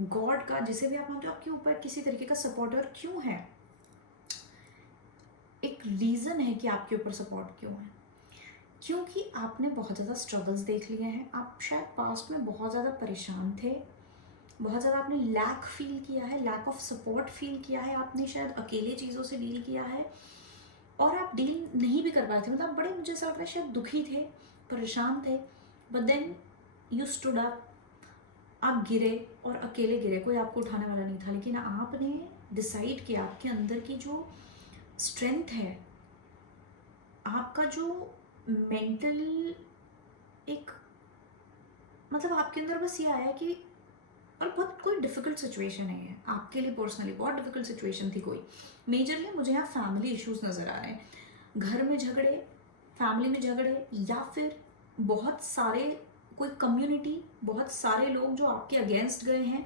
गॉड का, जिसे भी आप मानते हो, आपके ऊपर किसी तरीके का सपोर्ट. और क्यों है, एक रीज़न है कि आपके ऊपर सपोर्ट क्यों है, क्योंकि आपने बहुत ज़्यादा स्ट्रगल्स देख लिए हैं. आप शायद पास्ट में बहुत ज़्यादा परेशान थे, बहुत ज़्यादा आपने लैक फील किया है, लैक ऑफ सपोर्ट फील किया है, आपने शायद अकेले चीज़ों से डील किया है, और आप डील नहीं भी कर पाए थे. मतलब बड़े, मुझे ऐसा लग रहा है शायद दुखी थे, परेशान थे, but then you stood up. आप गिरे और अकेले गिरे, कोई आपको उठाने वाला नहीं था, लेकिन आपने डिसाइड किया. आपके अंदर की जो स्ट्रेंथ है, आपका जो मेंटल एक मतलब आपके अंदर बस ये आया कि, और बहुत कोई डिफ़िकल्ट सिचुएशन है ये आपके लिए पर्सनली, बहुत डिफ़िकल्ट सिचुएशन थी कोई. मेजरली मुझे यहाँ फैमिली इश्यूज नज़र आ रहे हैं, घर में झगड़े, फैमिली में झगड़े, या फिर बहुत सारे कोई कम्युनिटी, बहुत सारे लोग जो आपके अगेंस्ट गए हैं,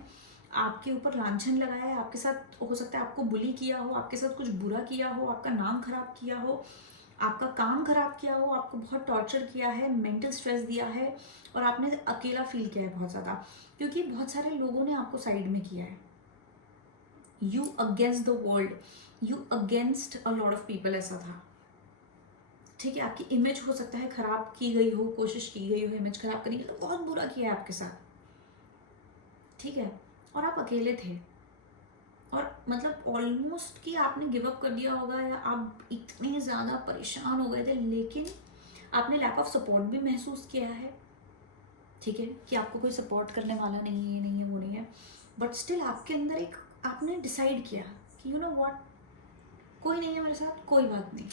आपके ऊपर लांछन लगाया है, आपके साथ हो सकता है आपको बुली किया हो, आपके साथ कुछ बुरा किया हो, आपका नाम खराब किया हो, आपका काम खराब किया हो, आपको बहुत टॉर्चर किया है, मेंटल स्ट्रेस दिया है, और आपने अकेला फील किया है बहुत ज़्यादा, क्योंकि बहुत सारे लोगों ने आपको साइड में किया है. You against the world, you against a lot of people, ऐसा था. ठीक है, आपकी इमेज हो सकता है खराब की गई हो, कोशिश की गई हो इमेज खराब करने की, तो बहुत बुरा किया है आपके साथ. ठीक है, और आप अकेले थे, और मतलब ऑलमोस्ट कि आपने गिव अप कर दिया होगा, या आप इतने ज़्यादा परेशान हो गए थे, लेकिन आपने लैक ऑफ सपोर्ट भी महसूस किया है. ठीक है, कि आपको कोई सपोर्ट करने वाला नहीं है, ये नहीं है, वो नहीं है, बट स्टिल आपके अंदर एक, आपने डिसाइड किया कि यू नो व्हाट, कोई नहीं है मेरे साथ, कोई बात नहीं,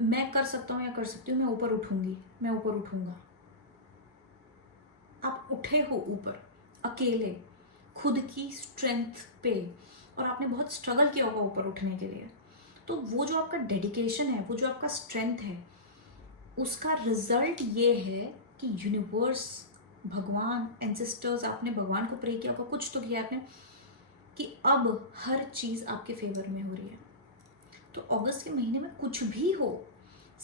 मैं कर सकता हूँ या कर सकती हूँ, मैं ऊपर उठूंगी, मैं ऊपर उठूंगा. आप उठे हो ऊपर अकेले, खुद की स्ट्रेंथ पे, और आपने बहुत स्ट्रगल किया होगा ऊपर उठने के लिए. तो वो जो आपका डेडिकेशन है, वो जो आपका स्ट्रेंथ है, उसका रिजल्ट ये है कि यूनिवर्स, भगवान, एंसेस्टर्स, आपने भगवान को प्रे किया होगा, कुछ तो किया आपने, कि अब हर चीज़ आपके फेवर में हो रही है. तो अगस्त के महीने में कुछ भी हो,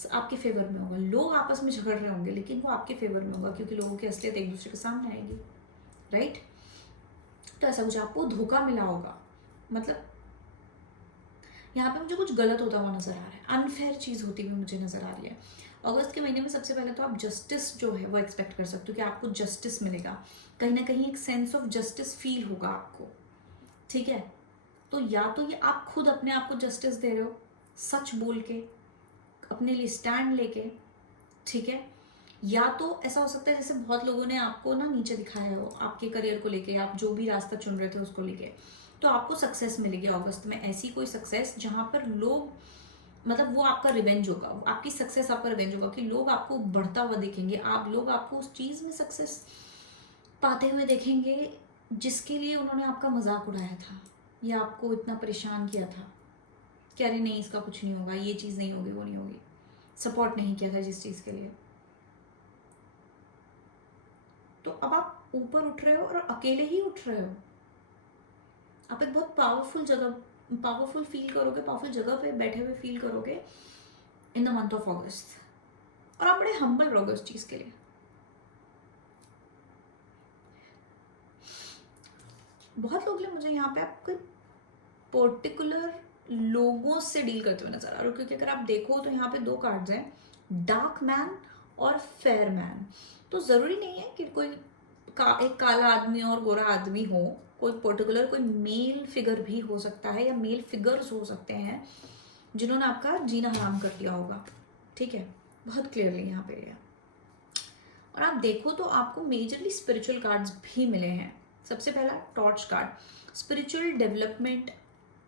आपके फेवर में होगा। लोग आपस में झगड़ रहे होंगे लेकिन वो आपके फेवर में होगा, क्योंकि लोगों की असलियत एक दूसरे के सामने आएगी, राइट। तो ऐसा कुछ आपको धोखा मिला होगा, मतलब यहाँ पे मुझे कुछ गलत होता हुआ नजर आ रहा है, अनफेयर चीज होती हुई मुझे नजर आ रही है। अगस्त के महीने में सबसे पहले तो आप जस्टिस जो है वो एक्सपेक्ट कर सकते हो कि आपको जस्टिस मिलेगा, कहीं ना कहीं एक सेंस ऑफ जस्टिस फील होगा आपको, ठीक है। तो या तो ये आप खुद अपने आप को जस्टिस दे रहे हो सच बोल के, अपने लिए स्टैंड लेके, ठीक है, या तो ऐसा हो सकता है जैसे बहुत लोगों ने आपको ना नीचे दिखाया हो आपके करियर को लेके, आप जो भी रास्ता चुन रहे थे उसको लेके, तो आपको सक्सेस मिलेगी अगस्त में, ऐसी कोई सक्सेस जहां पर लोग, मतलब वो आपका रिवेंज होगा, आपकी सक्सेस आपका रिवेंज होगा, कि लोग आपको बढ़ता हुआ देखेंगे, आप लोग आपको उस चीज में सक्सेस पाते हुए देखेंगे जिसके लिए उन्होंने आपका मजाक उड़ाया था या आपको इतना परेशान किया था कि अरे नहीं इसका कुछ नहीं होगा, ये चीज़ नहीं होगी, वो नहीं होगी, सपोर्ट नहीं किया था जिस चीज़ के लिए। तो अब आप ऊपर उठ रहे हो और अकेले ही उठ रहे हो, आप एक बहुत पावरफुल फील करोगे, पावरफुल जगह पे बैठे हुए फील करोगे इन द मंथ ऑफ अगस्त, और आप बड़े हम्बल रहोगे उस चीज़ के लिए। बहुत लोग मुझे यहाँ पे आप कोई पर्टिकुलर लोगों से डील करते हुए नजर आ रहे हो, क्योंकि अगर आप देखो तो यहाँ पे 2 कार्ड्स हैं, डार्क मैन और फेयर मैन। तो जरूरी नहीं है कि कोई एक काला आदमी और गोरा आदमी हो, कोई पर्टिकुलर कोई मेल फिगर भी हो सकता है या मेल फिगर्स हो सकते हैं जिन्होंने आपका जीना हराम कर दिया होगा, ठीक है, बहुत क्लियरली यहाँ पे है। और आप देखो तो आपको मेजरली स्पिरिचुअल कार्ड्स भी मिले हैं। सबसे पहला torch card, spiritual development,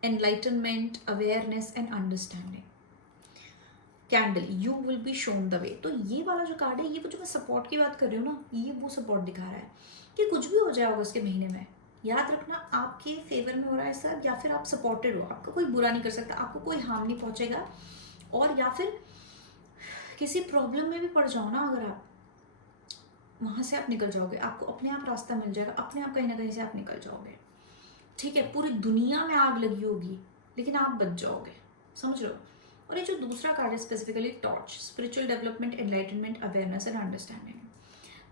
enlightenment, awareness and understanding, candle, you will be shown the way. तो ये वाला जो कार्ड है, ये वो जो मैं सपोर्ट की बात कर रही हूँ ना, ये वो सपोर्ट दिखा रहा है कि कुछ भी हो जाए अगस्त के महीने में, याद रखना आपके फेवर में हो रहा है सब, या फिर आप सपोर्टेड हो, आपका कोई बुरा नहीं कर सकता, आपको कोई हार्म नहीं पहुंचेगा। और या फिर किसी प्रॉब्लम में भी पड़ जाओ ना अगर आप, वहां से आप निकल जाओगे, आपको अपने आप रास्ता मिल जाएगा, अपने आप कहीं ना कहीं से आप निकल जाओगे, ठीक है। पूरी दुनिया में आग लगी होगी लेकिन आप बच जाओगे, समझ लो। और ये जो दूसरा कार्ड है specifically torch, spiritual development, enlightenment, awareness and understanding,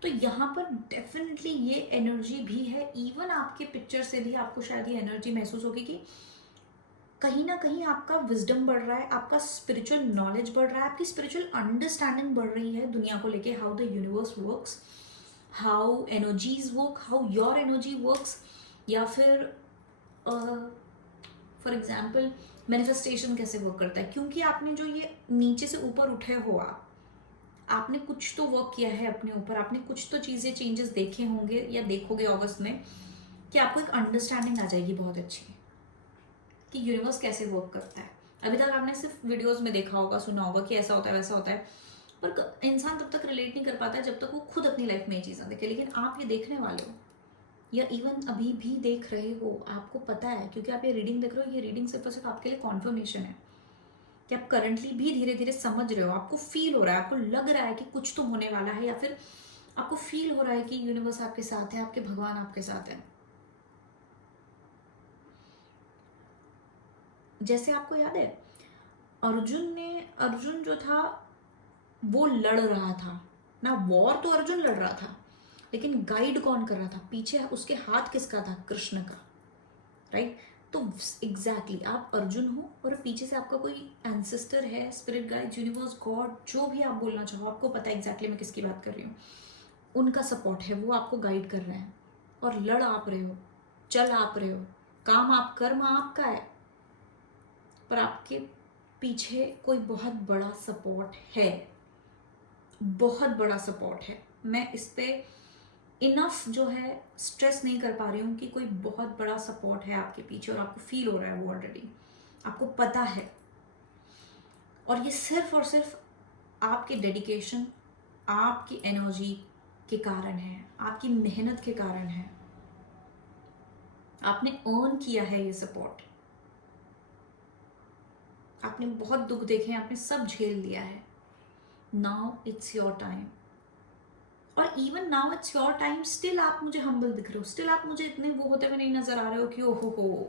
तो यहाँ पर डेफिनेटली ये एनर्जी भी है। इवन आपके पिक्चर से भी आपको शायद ये एनर्जी महसूस होगी कि कहीं ना कहीं आपका विजडम बढ़ रहा है, आपका स्पिरिचुअल नॉलेज बढ़ रहा है, आपकी स्पिरिचुअल अंडरस्टैंडिंग बढ़ रही है दुनिया को लेके, how the universe works, how energies work, how your energy works, या फिर फॉर एग्जाम्पल मैनिफेस्टेशन कैसे वर्क करता है, क्योंकि आपने जो ये नीचे से ऊपर उठे हो, आपने कुछ तो वर्क किया है अपने ऊपर, आपने कुछ तो चीज़ें चेंजेस देखे होंगे या देखोगे अगस्त में, कि आपको एक अंडरस्टैंडिंग आ जाएगी बहुत अच्छी कि यूनिवर्स कैसे वर्क करता है। अभी तक आपने सिर्फ वीडियोस में देखा होगा, सुना होगा कि ऐसा होता है वैसा होता है, पर इंसान तब तक रिलेट नहीं कर पाता है जब तक वो खुद अपनी लाइफ में ये चीज़ें देखे। लेकिन आप ये देखने वाले हो या इवन अभी भी देख रहे हो, आपको पता है, क्योंकि आप ये रीडिंग देख रहे हो, ये रीडिंग सिर्फ और सिर्फ आपके लिए कॉन्फर्मेशन है कि आप करंटली भी धीरे धीरे समझ रहे हो, आपको फील हो रहा है, आपको लग रहा है कि कुछ तो होने वाला है, या फिर आपको फील हो रहा है कि यूनिवर्स आपके साथ है, आपके भगवान आपके साथ है। जैसे आपको याद है अर्जुन जो था वो लड़ रहा था ना, वॉर तो अर्जुन लड़ रहा था, लेकिन गाइड कौन कर रहा था पीछे, उसके हाथ किसका था, कृष्ण का, राइट। तो एग्जैक्टली आप अर्जुन हो और पीछे से आपका कोई एंसेस्टर है, स्पिरिट गाइड, यूनिवर्स, गॉड, जो भी आप बोलना चाहो, आपको पता है एग्जैक्टली मैं किसकी बात कर रही हूँ, उनका सपोर्ट है, वो आपको गाइड कर रहे हैं और लड़ आप रहे हो, चल आप रहे हो, काम आप, कर्म आपका है, पर आपके पीछे कोई बहुत बड़ा सपोर्ट है, बहुत बड़ा सपोर्ट है। मैं इस पे इनफ जो है स्ट्रेस नहीं कर पा रही हूँ कि कोई बहुत बड़ा सपोर्ट है आपके पीछे, और आपको फील हो रहा है वो ऑलरेडी, आपको पता है। और ये सिर्फ और सिर्फ आपके डेडिकेशन, आपकी एनर्जी के कारण है, आपकी मेहनत के कारण है, आपने अर्न किया है ये सपोर्ट, आपने बहुत दुख देखे हैं, आपने सब झेल लिया है। नाउ इट्स योर टाइम, और even now it's your time, still आप मुझे हम्बल दिख रहे हो, स्टिल आप मुझे इतने वो होते हुए नहीं नजर आ रहे हो कि ओहो हो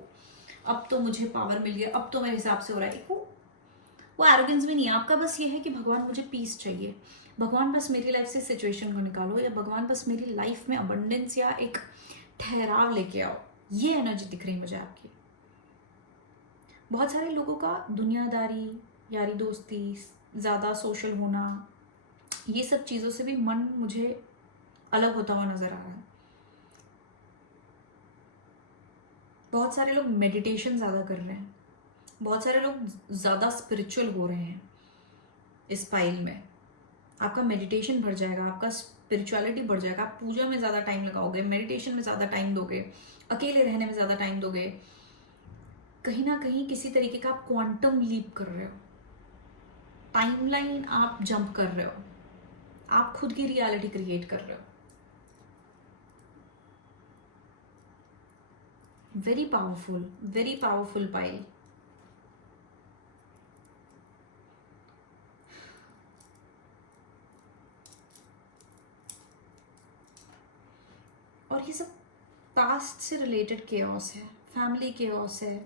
अब तो मुझे पावर मिल गया, अब तो मेरे हिसाब से हो रहा है। वो वो एरोगेंस भी नहीं है आपका, बस ये है कि भगवान मुझे पीस चाहिए, भगवान बस मेरी लाइफ से सिचुएशन को निकालो, या भगवान बस मेरी लाइफ में अबंडेंस या एक ठहराव लेके आओ। ये एनर्जी दिख रही मुझे आपकी। बहुत सारे लोगों का दुनियादारी, यारी दोस्ती, ज़्यादा सोशल होना, ये सब चीज़ों से भी मन मुझे अलग होता हुआ नज़र आ रहा है। बहुत सारे लोग मेडिटेशन ज़्यादा कर रहे हैं, बहुत सारे लोग ज़्यादा स्पिरिचुअल हो रहे हैं इस पाइल में। आपका मेडिटेशन बढ़ जाएगा, आपका स्पिरिचुअलिटी बढ़ जाएगा, आप पूजा में ज़्यादा टाइम लगाओगे, मेडिटेशन में ज़्यादा टाइम दोगे, अकेले रहने में ज़्यादा टाइम दोगे। कहीं ना कहीं किसी तरीके का आप क्वांटम लीप कर रहे हो, टाइमलाइन आप जंप कर रहे हो, आप खुद की रियलिटी क्रिएट कर रहे हो। Very powerful pile. और ये सब पास्ट से रिलेटेड केओस है, फैमिली केओस है।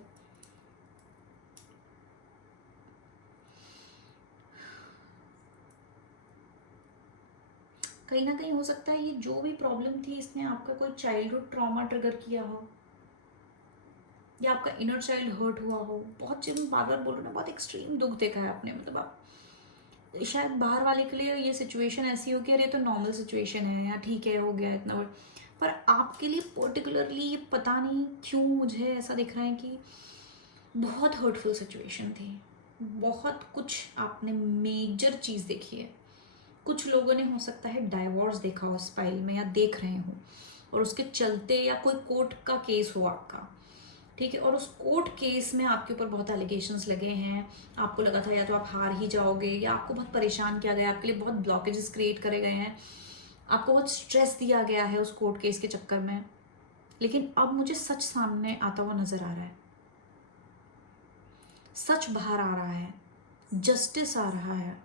कहीं ना कहीं हो सकता है ये जो भी प्रॉब्लम थी इसने आपका कोई चाइल्डहुड ट्रॉमा ट्रिगर किया हो, या आपका इनर चाइल्ड हर्ट हुआ हो। बहुत चीज़ बार बार बोल रहे ना, बहुत एक्सट्रीम दुख देखा है आपने। मतलब आप शायद बाहर वाले के लिए ये सिचुएशन ऐसी हो कि अरे तो नॉर्मल सिचुएशन है या ठीक है हो गया इतना बड़ा, पर आपके लिए पर्टिकुलरली ये पता नहीं क्यों मुझे ऐसा दिख रहा है कि बहुत हर्टफुल सिचुएशन थी, बहुत कुछ आपने मेजर चीज़ देखी है। कुछ लोगों ने हो सकता है डाइवोर्स देखा हो स्पाइल में, या देख रहे हो, और उसके चलते या कोई कोर्ट का केस हो आपका, ठीक है, और उस कोर्ट केस में आपके ऊपर बहुत एलिगेशंस लगे हैं। आपको लगा था या तो आप हार ही जाओगे, या आपको बहुत परेशान किया गया, आपके लिए बहुत ब्लॉकेजेस क्रिएट करे गए हैं, आपको बहुत स्ट्रेस दिया गया है उस कोर्ट केस के चक्कर में। लेकिन अब मुझे सच सामने आता हुआ नजर आ रहा है, सच बाहर आ रहा है, जस्टिस आ रहा है।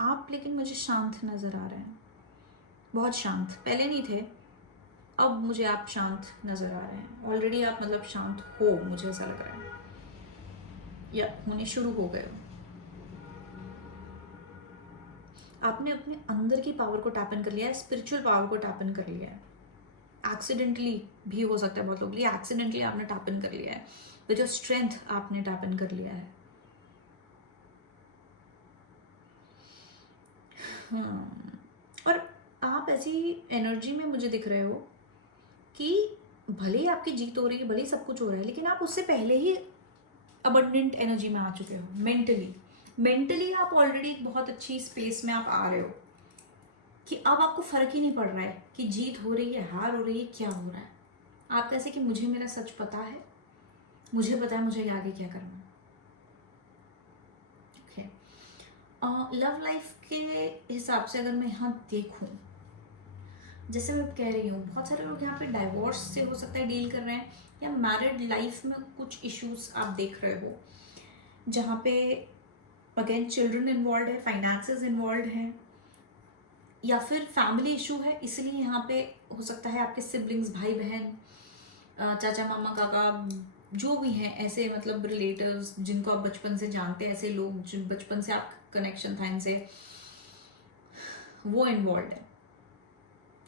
आप लेकिन मुझे शांत नजर आ रहे हैं, बहुत शांत। पहले नहीं थे, अब मुझे आप शांत नजर आ रहे हैं। ऑलरेडी आप मतलब शांत हो, मुझे ऐसा लग रहा है, या होने शुरू हो गए हो। आपने अपने अंदर की पावर को टैप इन कर लिया है, स्पिरिचुअल पावर को टैप इन कर लिया है। एक्सीडेंटली भी हो सकता है बहुत लोग लिए, एक्सीडेंटली आपने टैप इन कर लिया है, विद योर स्ट्रेंथ आपने टैप इन कर लिया है। और आप ऐसी एनर्जी में मुझे दिख रहे हो कि भले ही आपकी जीत हो रही है, भले ही सब कुछ हो रहा है, लेकिन आप उससे पहले ही अबंडेंट एनर्जी में आ चुके हो। मेंटली आप ऑलरेडी एक बहुत अच्छी स्पेस में आप आ रहे हो कि अब आपको फर्क ही नहीं पड़ रहा है कि जीत हो रही है, हार हो रही है, क्या हो रहा है। आप कैसे कि मुझे मेरा सच पता है, मुझे पता है मुझे आगे क्या करना है। लव लाइफ के हिसाब से अगर मैं यहाँ देखूँ, जैसे मैं कह रही हूँ, बहुत सारे लोग यहाँ पे डाइवोर्स से हो सकता है डील कर रहे हैं, या मैरिड लाइफ में कुछ इश्यूज आप देख रहे हो जहाँ पे अगेन चिल्ड्रन इन्वॉल्व है, फाइनेंसेस इन्वॉल्व हैं, या फिर फैमिली इशू है। इसलिए यहाँ पे हो सकता है आपके सिबलिंग्स, भाई बहन, चाचा मामा काका, जो भी हैं ऐसे, मतलब रिलेटिव्स जिनको आप बचपन से जानते हैं, ऐसे लोग जिन बचपन से आप कनेक्शन था इनसे, वो इन्वॉल्व है,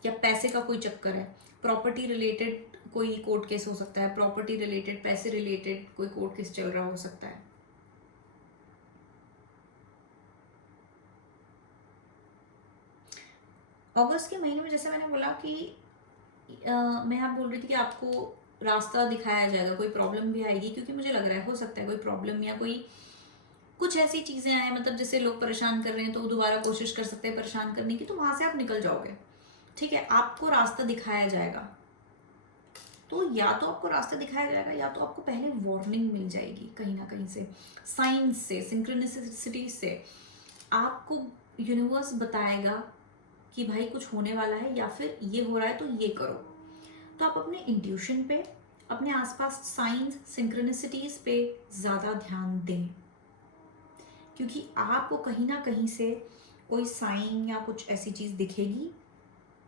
या पैसे का कोई चक्कर है, प्रॉपर्टी रिलेटेड कोई कोर्ट केस हो सकता है, प्रॉपर्टी रिलेटेड, पैसे रिलेटेड कोई कोर्ट केस चल रहा हो सकता है। अगस्त के महीने में जैसे मैंने बोला कि मैं आप बोल रही थी कि आपको रास्ता दिखाया जाएगा, कोई प्रॉब्लम भी आएगी, क्योंकि मुझे लग रहा है हो सकता है कोई प्रॉब्लम या कोई कुछ ऐसी चीज़ें आए, मतलब जैसे लोग परेशान कर रहे हैं तो दोबारा कोशिश कर सकते हैं परेशान करने की, तो वहाँ से आप निकल जाओगे, ठीक है, आपको रास्ता दिखाया जाएगा। तो या तो आपको रास्ता दिखाया जाएगा, या तो आपको पहले वार्निंग मिल जाएगी कहीं ना कहीं से, साइंस से, सिंक्रोनिसिटी से। आपको यूनिवर्स बताएगा कि भाई कुछ होने वाला है, या फिर ये हो रहा है तो ये करो। तो आप अपने इंट्यूशन पे, अपने आसपास साइंस, सिंक्रोनिसिटीज पे ज़्यादा ध्यान दें, क्योंकि आपको कहीं ना कहीं से कोई साइन या कुछ ऐसी चीज़ दिखेगी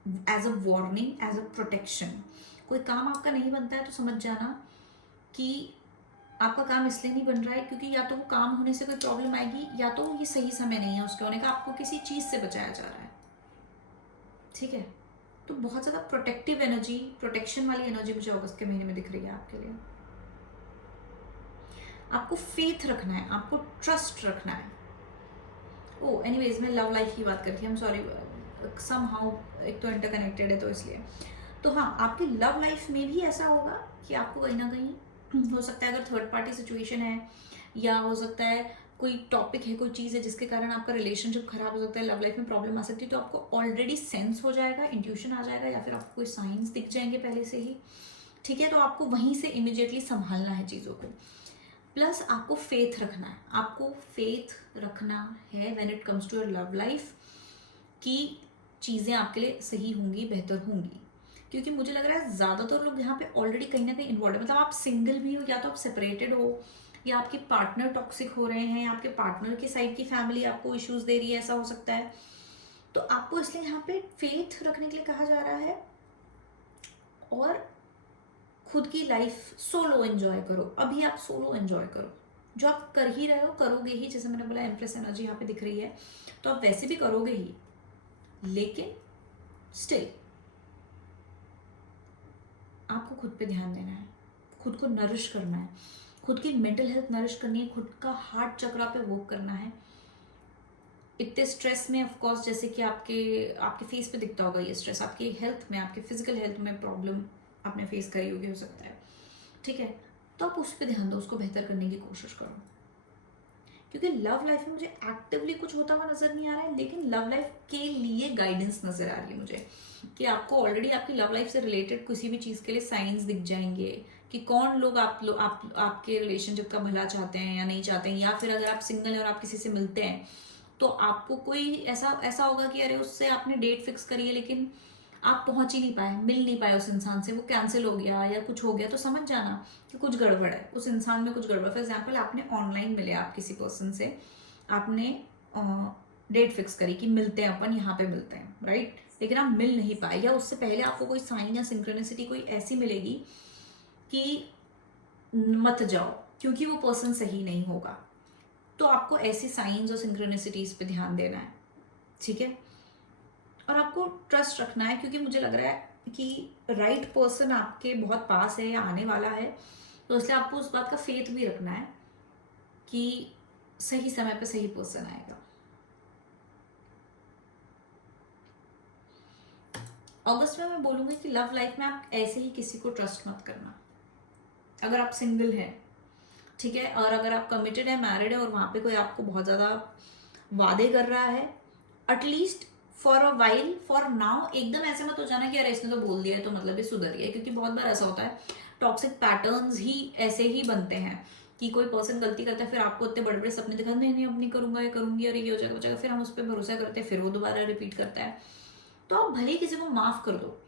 as a warning, as a protection. कोई काम आपका नहीं बनता है तो समझ जाना कि आपका काम इसलिए नहीं बन रहा है क्योंकि या तो वो काम होने से कोई प्रॉब्लम आएगी, या तो ये सही समय नहीं है उसके होने का, आपको किसी चीज़ से बचाया जा रहा है। ठीक है, तो बहुत ज़्यादा प्रोटेक्टिव एनर्जी, प्रोटेक्शन वाली एनर्जी मुझे अगस्त के महीने में दिख रही है आपके लिए। आपको फेथ रखना है, आपको ट्रस्ट रखना है। ओ एनीवेज, मैं लव लाइफ की बात करती हूँ, सॉरी, समहाउ एक तो इंटरकनेक्टेड है तो इसलिए। तो हाँ, आपकी लव लाइफ में भी ऐसा होगा कि आपको कहीं ना कहीं हो सकता है, अगर थर्ड पार्टी सिचुएशन है, या हो सकता है कोई टॉपिक है, कोई चीज़ है जिसके कारण आपका रिलेशनशिप खराब हो सकता है, लव लाइफ में प्रॉब्लम आ सकती है, तो आपको ऑलरेडी सेंस हो जाएगा, इंट्यूशन आ जाएगा, या फिर आपको कोई साइंस दिख जाएंगे पहले से ही। ठीक है, तो आपको वहीं से इमिजिएटली संभालना है चीज़ों को। प्लस आपको फेथ रखना है, आपको फेथ रखना है when it comes to your love life कि चीज़ें आपके लिए सही होंगी, बेहतर होंगी। क्योंकि मुझे लग रहा है ज़्यादातर लोग यहाँ पे ऑलरेडी कहीं ना कहीं इन्वॉल्व है, मतलब आप सिंगल भी हो, या तो आप सेपरेटेड हो, या आपके पार्टनर टॉक्सिक हो रहे हैं, या आपके पार्टनर की साइड की फैमिली आपको इश्यूज दे रही है, ऐसा हो सकता है। तो आपको इसलिए यहाँ पे फेथ रखने के लिए कहा जा रहा है, और खुद की लाइफ सोलो एंजॉय करो। अभी आप सोलो एंजॉय करो, जो आप कर ही रहे हो, करोगे ही, जैसे मैंने बोला एम्प्रेस एनर्जी यहाँ पे दिख रही है, तो आप वैसे भी करोगे ही, लेकिन स्टिल आपको खुद पे ध्यान देना है, खुद को नरिश करना है, खुद की मेंटल हेल्थ नरिश करनी है, खुद का हार्ट चक्रा पे वर्क करना है। इतने स्ट्रेस में ऑफ कोर्स, जैसे कि आपके आपके फेस पे दिखता होगा ये स्ट्रेस, आपकी हेल्थ में, आपके फिजिकल हेल्थ में प्रॉब्लम आपने फेस करी होगी, हो सकता है। ठीक है, तो आप उस पर ध्यान दो, उसको बेहतर करने की कोशिश करो। क्योंकि लव लाइफ में मुझे एक्टिवली कुछ होता हुआ नजर नहीं आ रहा है, लेकिन लव लाइफ के लिए गाइडेंस नजर आ रही है मुझे, कि आपको ऑलरेडी आपकी लव लाइफ से रिलेटेड किसी भी चीज़ के लिए साइंस दिख जाएंगे, कि कौन लोग आपके रिलेशनशिप का भला चाहते हैं या नहीं चाहते हैं, या फिर अगर आप सिंगल हैं और आप किसी से मिलते हैं तो आपको कोई ऐसा ऐसा होगा कि अरे उससे आपने डेट फिक्स करी है, लेकिन आप पहुंच ही नहीं पाए, मिल नहीं पाए उस इंसान से, वो कैंसिल हो गया या कुछ हो गया, तो समझ जाना कि कुछ गड़बड़ है, उस इंसान में कुछ गड़बड़। फॉर एग्जाम्पल, आपने ऑनलाइन मिले आप किसी पर्सन से, आपने डेट फिक्स करी कि मिलते हैं, अपन यहाँ पे मिलते हैं, राइट, लेकिन आप मिल नहीं पाए, या उससे पहले आपको कोई साइन या सिंक्रोनिसिटी कोई ऐसी मिलेगी कि मत जाओ क्योंकि वो पर्सन सही नहीं होगा, तो आपको ऐसी साइंस और सिंक्रोनिसिटीज पे ध्यान देना है। ठीक है, और आपको ट्रस्ट रखना है, क्योंकि मुझे लग रहा है कि राइट पर्सन आपके बहुत पास है या आने वाला है, तो इसलिए आपको उस बात का फेथ भी रखना है कि सही समय पे सही पर्सन आएगा। अगस्त में मैं बोलूँगी कि लव लाइफ में आप ऐसे ही किसी को ट्रस्ट मत करना, अगर आप सिंगल हैं। ठीक है, और अगर आप कमिटेड है, मैरिड है, और वहाँ पे कोई आपको बहुत ज़्यादा वादे कर रहा है, at least for a while, for now, एकदम ऐसे मत हो जाना कि यार इसने तो बोल दिया है तो मतलब ये सुधर गया, क्योंकि बहुत बार ऐसा होता है, टॉक्सिक पैटर्न्स ही ऐसे ही बनते हैं कि कोई पर्सन गलती करता है, फिर आपको इतने बड़े बड़े सपने दिखा, नहीं नहीं अब नहीं करूंगा, ये करूंगी, और ये हो जाएगा, हो जाएगा, फिर हम उस पर भरोसा करते हैं, फिर वो दोबारा रिपीट करता है। तो आप भले किसी को माफ कर दो,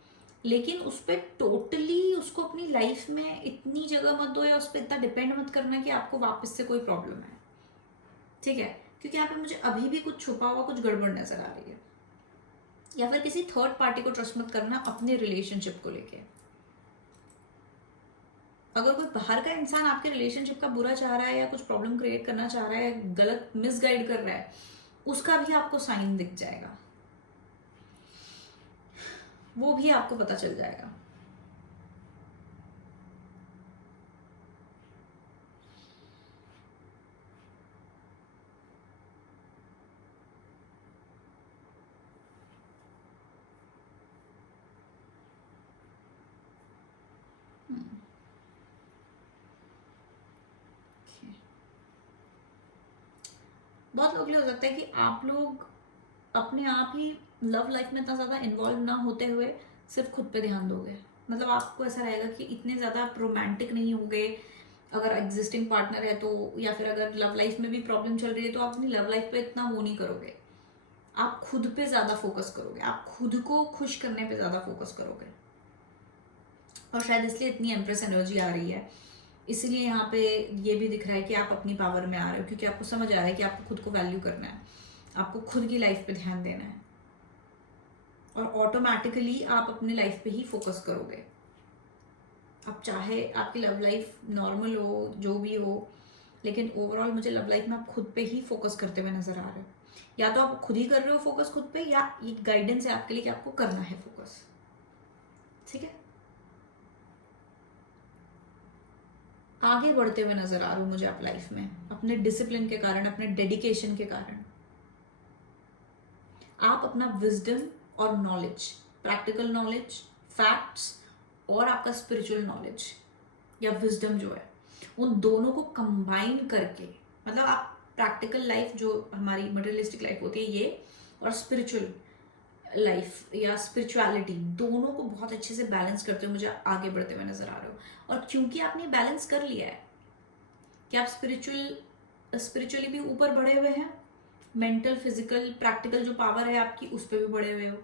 लेकिन उस पर टोटली उसको अपनी लाइफ में इतनी जगह मत दो, या उस पर इतना डिपेंड मत करना कि आपको वापस से कोई प्रॉब्लम है। ठीक है, क्योंकि यहाँ पे मुझे अभी भी कुछ छुपा हुआ, कुछ गड़बड़ नजर आ रही है। या फिर किसी थर्ड पार्टी को ट्रस्ट मत करना अपने रिलेशनशिप को लेके। अगर कोई बाहर का इंसान आपके रिलेशनशिप का बुरा चाह रहा है, या कुछ प्रॉब्लम क्रिएट करना चाह रहा है, गलत मिसगाइड कर रहा है, उसका भी आपको साइन दिख जाएगा, वो भी आपको पता चल जाएगा। बहुत लोग लिए हो सकता है कि आप लोग अपने आप ही लव लाइफ में इतना ज़्यादा इन्वॉल्व ना होते हुए सिर्फ खुद पे ध्यान दोगे, मतलब आपको ऐसा रहेगा कि इतने ज़्यादा आप रोमांटिक नहीं होगे अगर एग्जिस्टिंग पार्टनर है तो, या फिर अगर लव लाइफ में भी प्रॉब्लम चल रही है तो आप अपनी लव लाइफ पे इतना वो नहीं करोगे, आप खुद पे ज़्यादा फोकस करोगे, आप खुद को खुश करने पे ज़्यादा फोकस करोगे। और शायद इसलिए इतनी एम्प्रेस एनर्जी आ रही है, इसलिए यहाँ पे ये भी दिख रहा है कि आप अपनी पावर में आ रहे हो, क्योंकि आपको समझ आ रहा है कि आपको खुद को वैल्यू करना है, आपको खुद की लाइफ पे ध्यान देना है। और ऑटोमेटिकली आप अपने लाइफ पे ही फोकस करोगे। अब चाहे आपकी लव लाइफ नॉर्मल हो, जो भी हो, लेकिन ओवरऑल मुझे लव लाइफ में आप खुद पे ही फोकस करते हुए नजर आ रहे हो। या तो आप खुद ही कर रहे हो फोकस खुद पे, या ये गाइडेंस है आपके लिए कि आपको करना है फोकस। ठीक है, आगे बढ़ते हुए नजर आ रहे हो मुझे आप लाइफ में, अपने डिसिप्लिन के कारण, अपने डेडिकेशन के कारण। आप अपना विजडम और नॉलेज, प्रैक्टिकल नॉलेज, फैक्ट्स, और आपका स्पिरिचुअल नॉलेज या विजडम जो है, उन दोनों को कंबाइन करके, मतलब आप प्रैक्टिकल लाइफ जो हमारी मटेरियलिस्टिक लाइफ होती है ये, और स्पिरिचुअल लाइफ या स्पिरिचुअलिटी, दोनों को बहुत अच्छे से बैलेंस करते हुए मुझे आगे बढ़ते हुए नजर आ रहे हो। और क्योंकि आपने बैलेंस कर लिया है कि आप स्पिरिचुअली भी ऊपर बढ़े हुए हैं, मेंटल, फिजिकल, प्रैक्टिकल जो पावर है आपकी उस पर भी बढ़े हुए हो,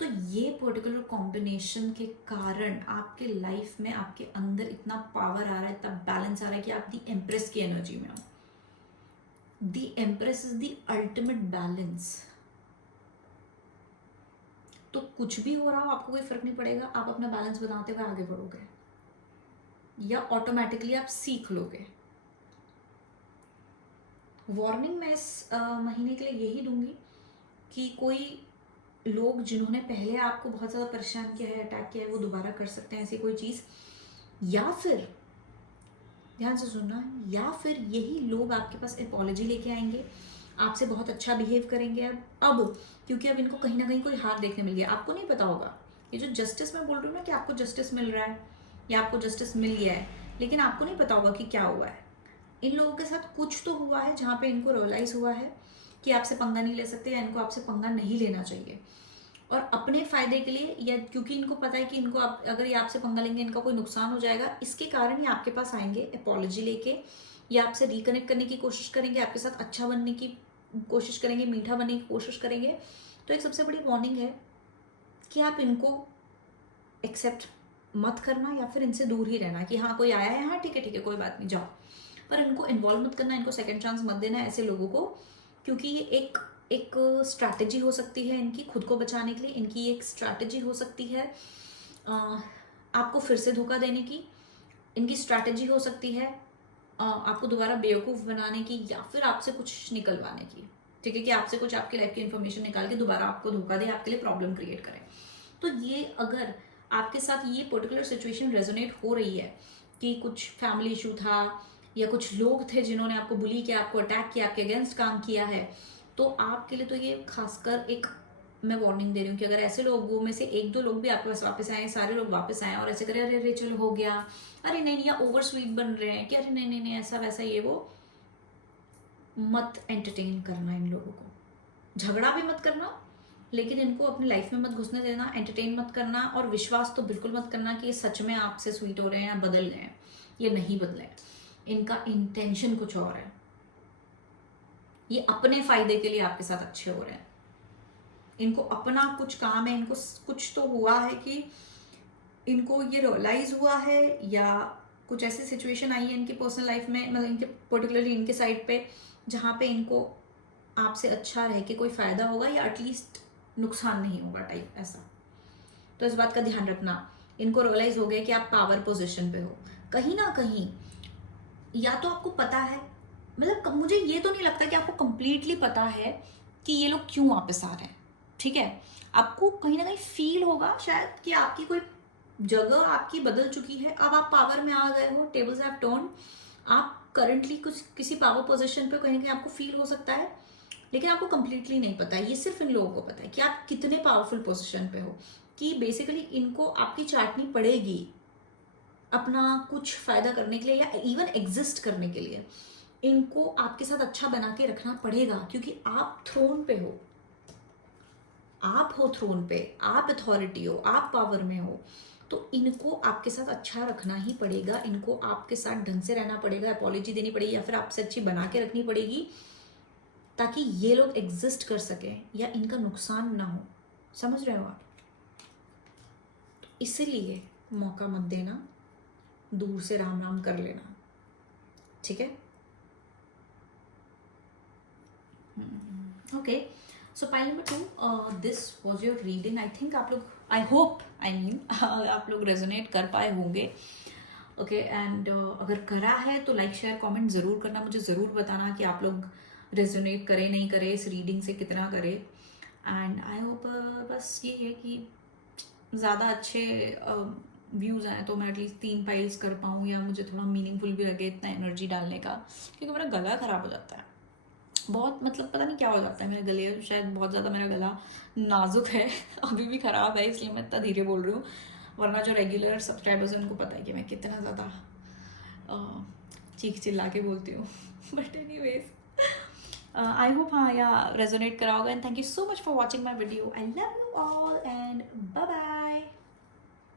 तो ये पर्टिकुलर कॉम्बिनेशन के कारण आपके लाइफ में, आपके अंदर इतना पावर आ रहा है, इतना बैलेंस आ रहा है कि आप दी एम्प्रेस की एनर्जी में हो। The empress is the ultimate balance. तो कुछ भी हो रहा हो आपको कोई फर्क नहीं पड़ेगा, आप अपना बैलेंस बनाते हुए आगे बढ़ोगे, या ऑटोमेटिकली आप सीख लोगे। वार्निंग मैं इस महीने के लिए यही दूंगी कि कोई लोग जिन्होंने पहले आपको बहुत ज़्यादा परेशान किया है, अटैक किया है, वो दोबारा कर सकते हैं ऐसी कोई चीज़, या फिर ध्यान से सुनना, या फिर यही लोग आपके पास अपॉलॉजी लेके आएंगे, आपसे बहुत अच्छा बिहेव करेंगे। अब क्योंकि अब इनको कहीं ना कहीं कोई हार देखने मिल गया, आपको नहीं पता होगा। ये जो जस्टिस मैं बोल रही हूँ ना कि आपको जस्टिस मिल रहा है या आपको जस्टिस मिल गया है, लेकिन आपको नहीं पता होगा कि क्या हुआ है। इन लोगों के साथ कुछ तो हुआ है जहाँ पे इनको रियलाइज हुआ है कि आपसे पंगा नहीं ले सकते, या इनको आपसे पंगा नहीं लेना चाहिए, और अपने फायदे के लिए, या क्योंकि इनको पता है कि इनको अगर ये आपसे पंगा लेंगे इनका कोई नुकसान हो जाएगा, इसके कारण ही आपके पास आएंगे अपॉलॉजी लेके, या आपसे रिकनेक्ट करने की कोशिश करेंगे, आपके साथ अच्छा बनने की कोशिश करेंगे, मीठा बनने की कोशिश करेंगे। तो एक सबसे बड़ी वार्निंग है कि आप इनको एक्सेप्ट मत करना, या फिर इनसे दूर ही रहना कि हाँ कोई आया है, हाँ ठीक है कोई बात नहीं, जाओ, पर इनको इन्वॉल्व मत करना, इनको सेकंड चांस मत देना ऐसे लोगों को, क्योंकि ये एक स्ट्रैटेजी हो सकती है इनकी खुद को बचाने के लिए। इनकी एक स्ट्रैटेजी हो सकती है आपको फिर से धोखा देने की, इनकी स्ट्रैटेजी हो सकती है आपको दोबारा बेवकूफ़ बनाने की, या फिर आपसे कुछ निकलवाने की। ठीक है, कि आपसे कुछ आपकी लाइफ की इन्फॉर्मेशन निकाल के दोबारा आपको धोखा दे, आपके लिए प्रॉब्लम क्रिएट करे। तो ये अगर आपके साथ ये पर्टिकुलर सिचुएशन रेजोनेट हो रही है कि कुछ फैमिली इशू था, या कुछ लोग थे जिन्होंने आपको बुली किया, आपको अटैक किया, आपके अगेंस्ट काम किया है, तो आपके लिए तो ये खासकर एक मैं वार्निंग दे रही हूँ कि अगर ऐसे लोगों में से एक दो लोग भी आपके पास वापस आए, सारे लोग वापस आए और ऐसे करें अरे अरे चलो हो गया, अरे नहीं या ओवर स्वीट बन रहे हैं कि अरे नहीं ऐसा वैसा ये वो, मत एंटरटेन करना इन लोगों को। झगड़ा भी मत करना, लेकिन इनको अपनी लाइफ में मत घुसने देना, एंटरटेन मत करना, और विश्वास तो बिल्कुल मत करना कि ये सच में आपसे स्वीट हो रहे हैं या बदल गए हैं। ये नहीं बदले, इनका इंटेंशन कुछ और है, ये अपने फायदे के लिए आपके साथ अच्छे हो रहे हैं, इनको अपना कुछ काम है, इनको कुछ तो हुआ है कि इनको ये रियलाइज हुआ है, या कुछ ऐसी सिचुएशन आई है इनकी पर्सनल लाइफ में, मतलब इनके पर्टिकुलरली इनके साइड पे, जहाँ पे इनको आपसे अच्छा रह के कोई फायदा होगा या एटलीस्ट नुकसान नहीं होगा टाइप ऐसा। तो इस बात का ध्यान रखना, इनको रियलाइज हो गया कि आप पावर पोजीशन पे हो कहीं ना कहीं, या तो आपको पता है, मतलब मुझे ये तो नहीं लगता कि आपको कंप्लीटली पता है कि ये लोग क्यों वापस आ रहे हैं। ठीक है, आपको कहीं ना कहीं फील होगा शायद कि आपकी कोई जगह आपकी बदल चुकी है, अब आप पावर में आ गए हो, टेबल्स हैव टर्न, आप करंटली कुछ किसी पावर पोजीशन पे कहीं ना कहीं आपको फील हो सकता है, लेकिन आपको कंप्लीटली नहीं पता है। ये सिर्फ इन लोगों को पता है कि आप कितने पावरफुल पोजीशन पे हो, कि बेसिकली इनको आपकी चाटनी पड़ेगी अपना कुछ फायदा करने के लिए, या इवन एग्जिस्ट करने के लिए इनको आपके साथ अच्छा बना के रखना पड़ेगा, क्योंकि आप थ्रोन पे हो, आप हो थ्रोन पे, आप अथॉरिटी हो, आप पावर में हो, तो इनको आपके साथ अच्छा रखना ही पड़ेगा, इनको आपके साथ ढंग से रहना पड़ेगा, अपॉलॉजी देनी पड़ेगी, या फिर आपसे अच्छी बना के रखनी पड़ेगी, ताकि ये लोग एग्जिस्ट कर सकें या इनका नुकसान ना हो। समझ रहे हो आप? तो इसीलिए मौका मत देना, दूर से राम राम कर लेना। ठीक है, okay. So pile number 2, this was your reading. I think आप लोग, आई होप, आई मीन आप लोग रेजोनेट कर पाए होंगे. ओके एंड अगर करा है तो लाइक शेयर कमेंट ज़रूर करना, मुझे ज़रूर बताना कि आप लोग रेजोनेट करें नहीं करें इस रीडिंग से, कितना करें. एंड आई होप बस ये है कि ज़्यादा अच्छे व्यूज़ आए तो मैं एटलीस्ट 3 पाइल्स कर पाऊँ, या मुझे थोड़ा मीनिंगफुल भी लगे इतना एनर्जी डालने का, क्योंकि मेरा गला ख़राब हो जाता है बहुत. मतलब पता नहीं क्या हो जाता है मेरे गले, शायद बहुत ज़्यादा मेरा गला नाजुक है अभी भी ख़राब है, इसलिए मैं इतना धीरे बोल रही हूँ. वरना जो रेगुलर सब्सक्राइबर्स हैं उनको पता है कि मैं कितना ज़्यादा चीख चिल्ला के बोलती हूँ. बट एनीवेज, आई होप हाँ या रेजोनेट करा होगा. And thank you so much for watching my video. I love you all and bye bye.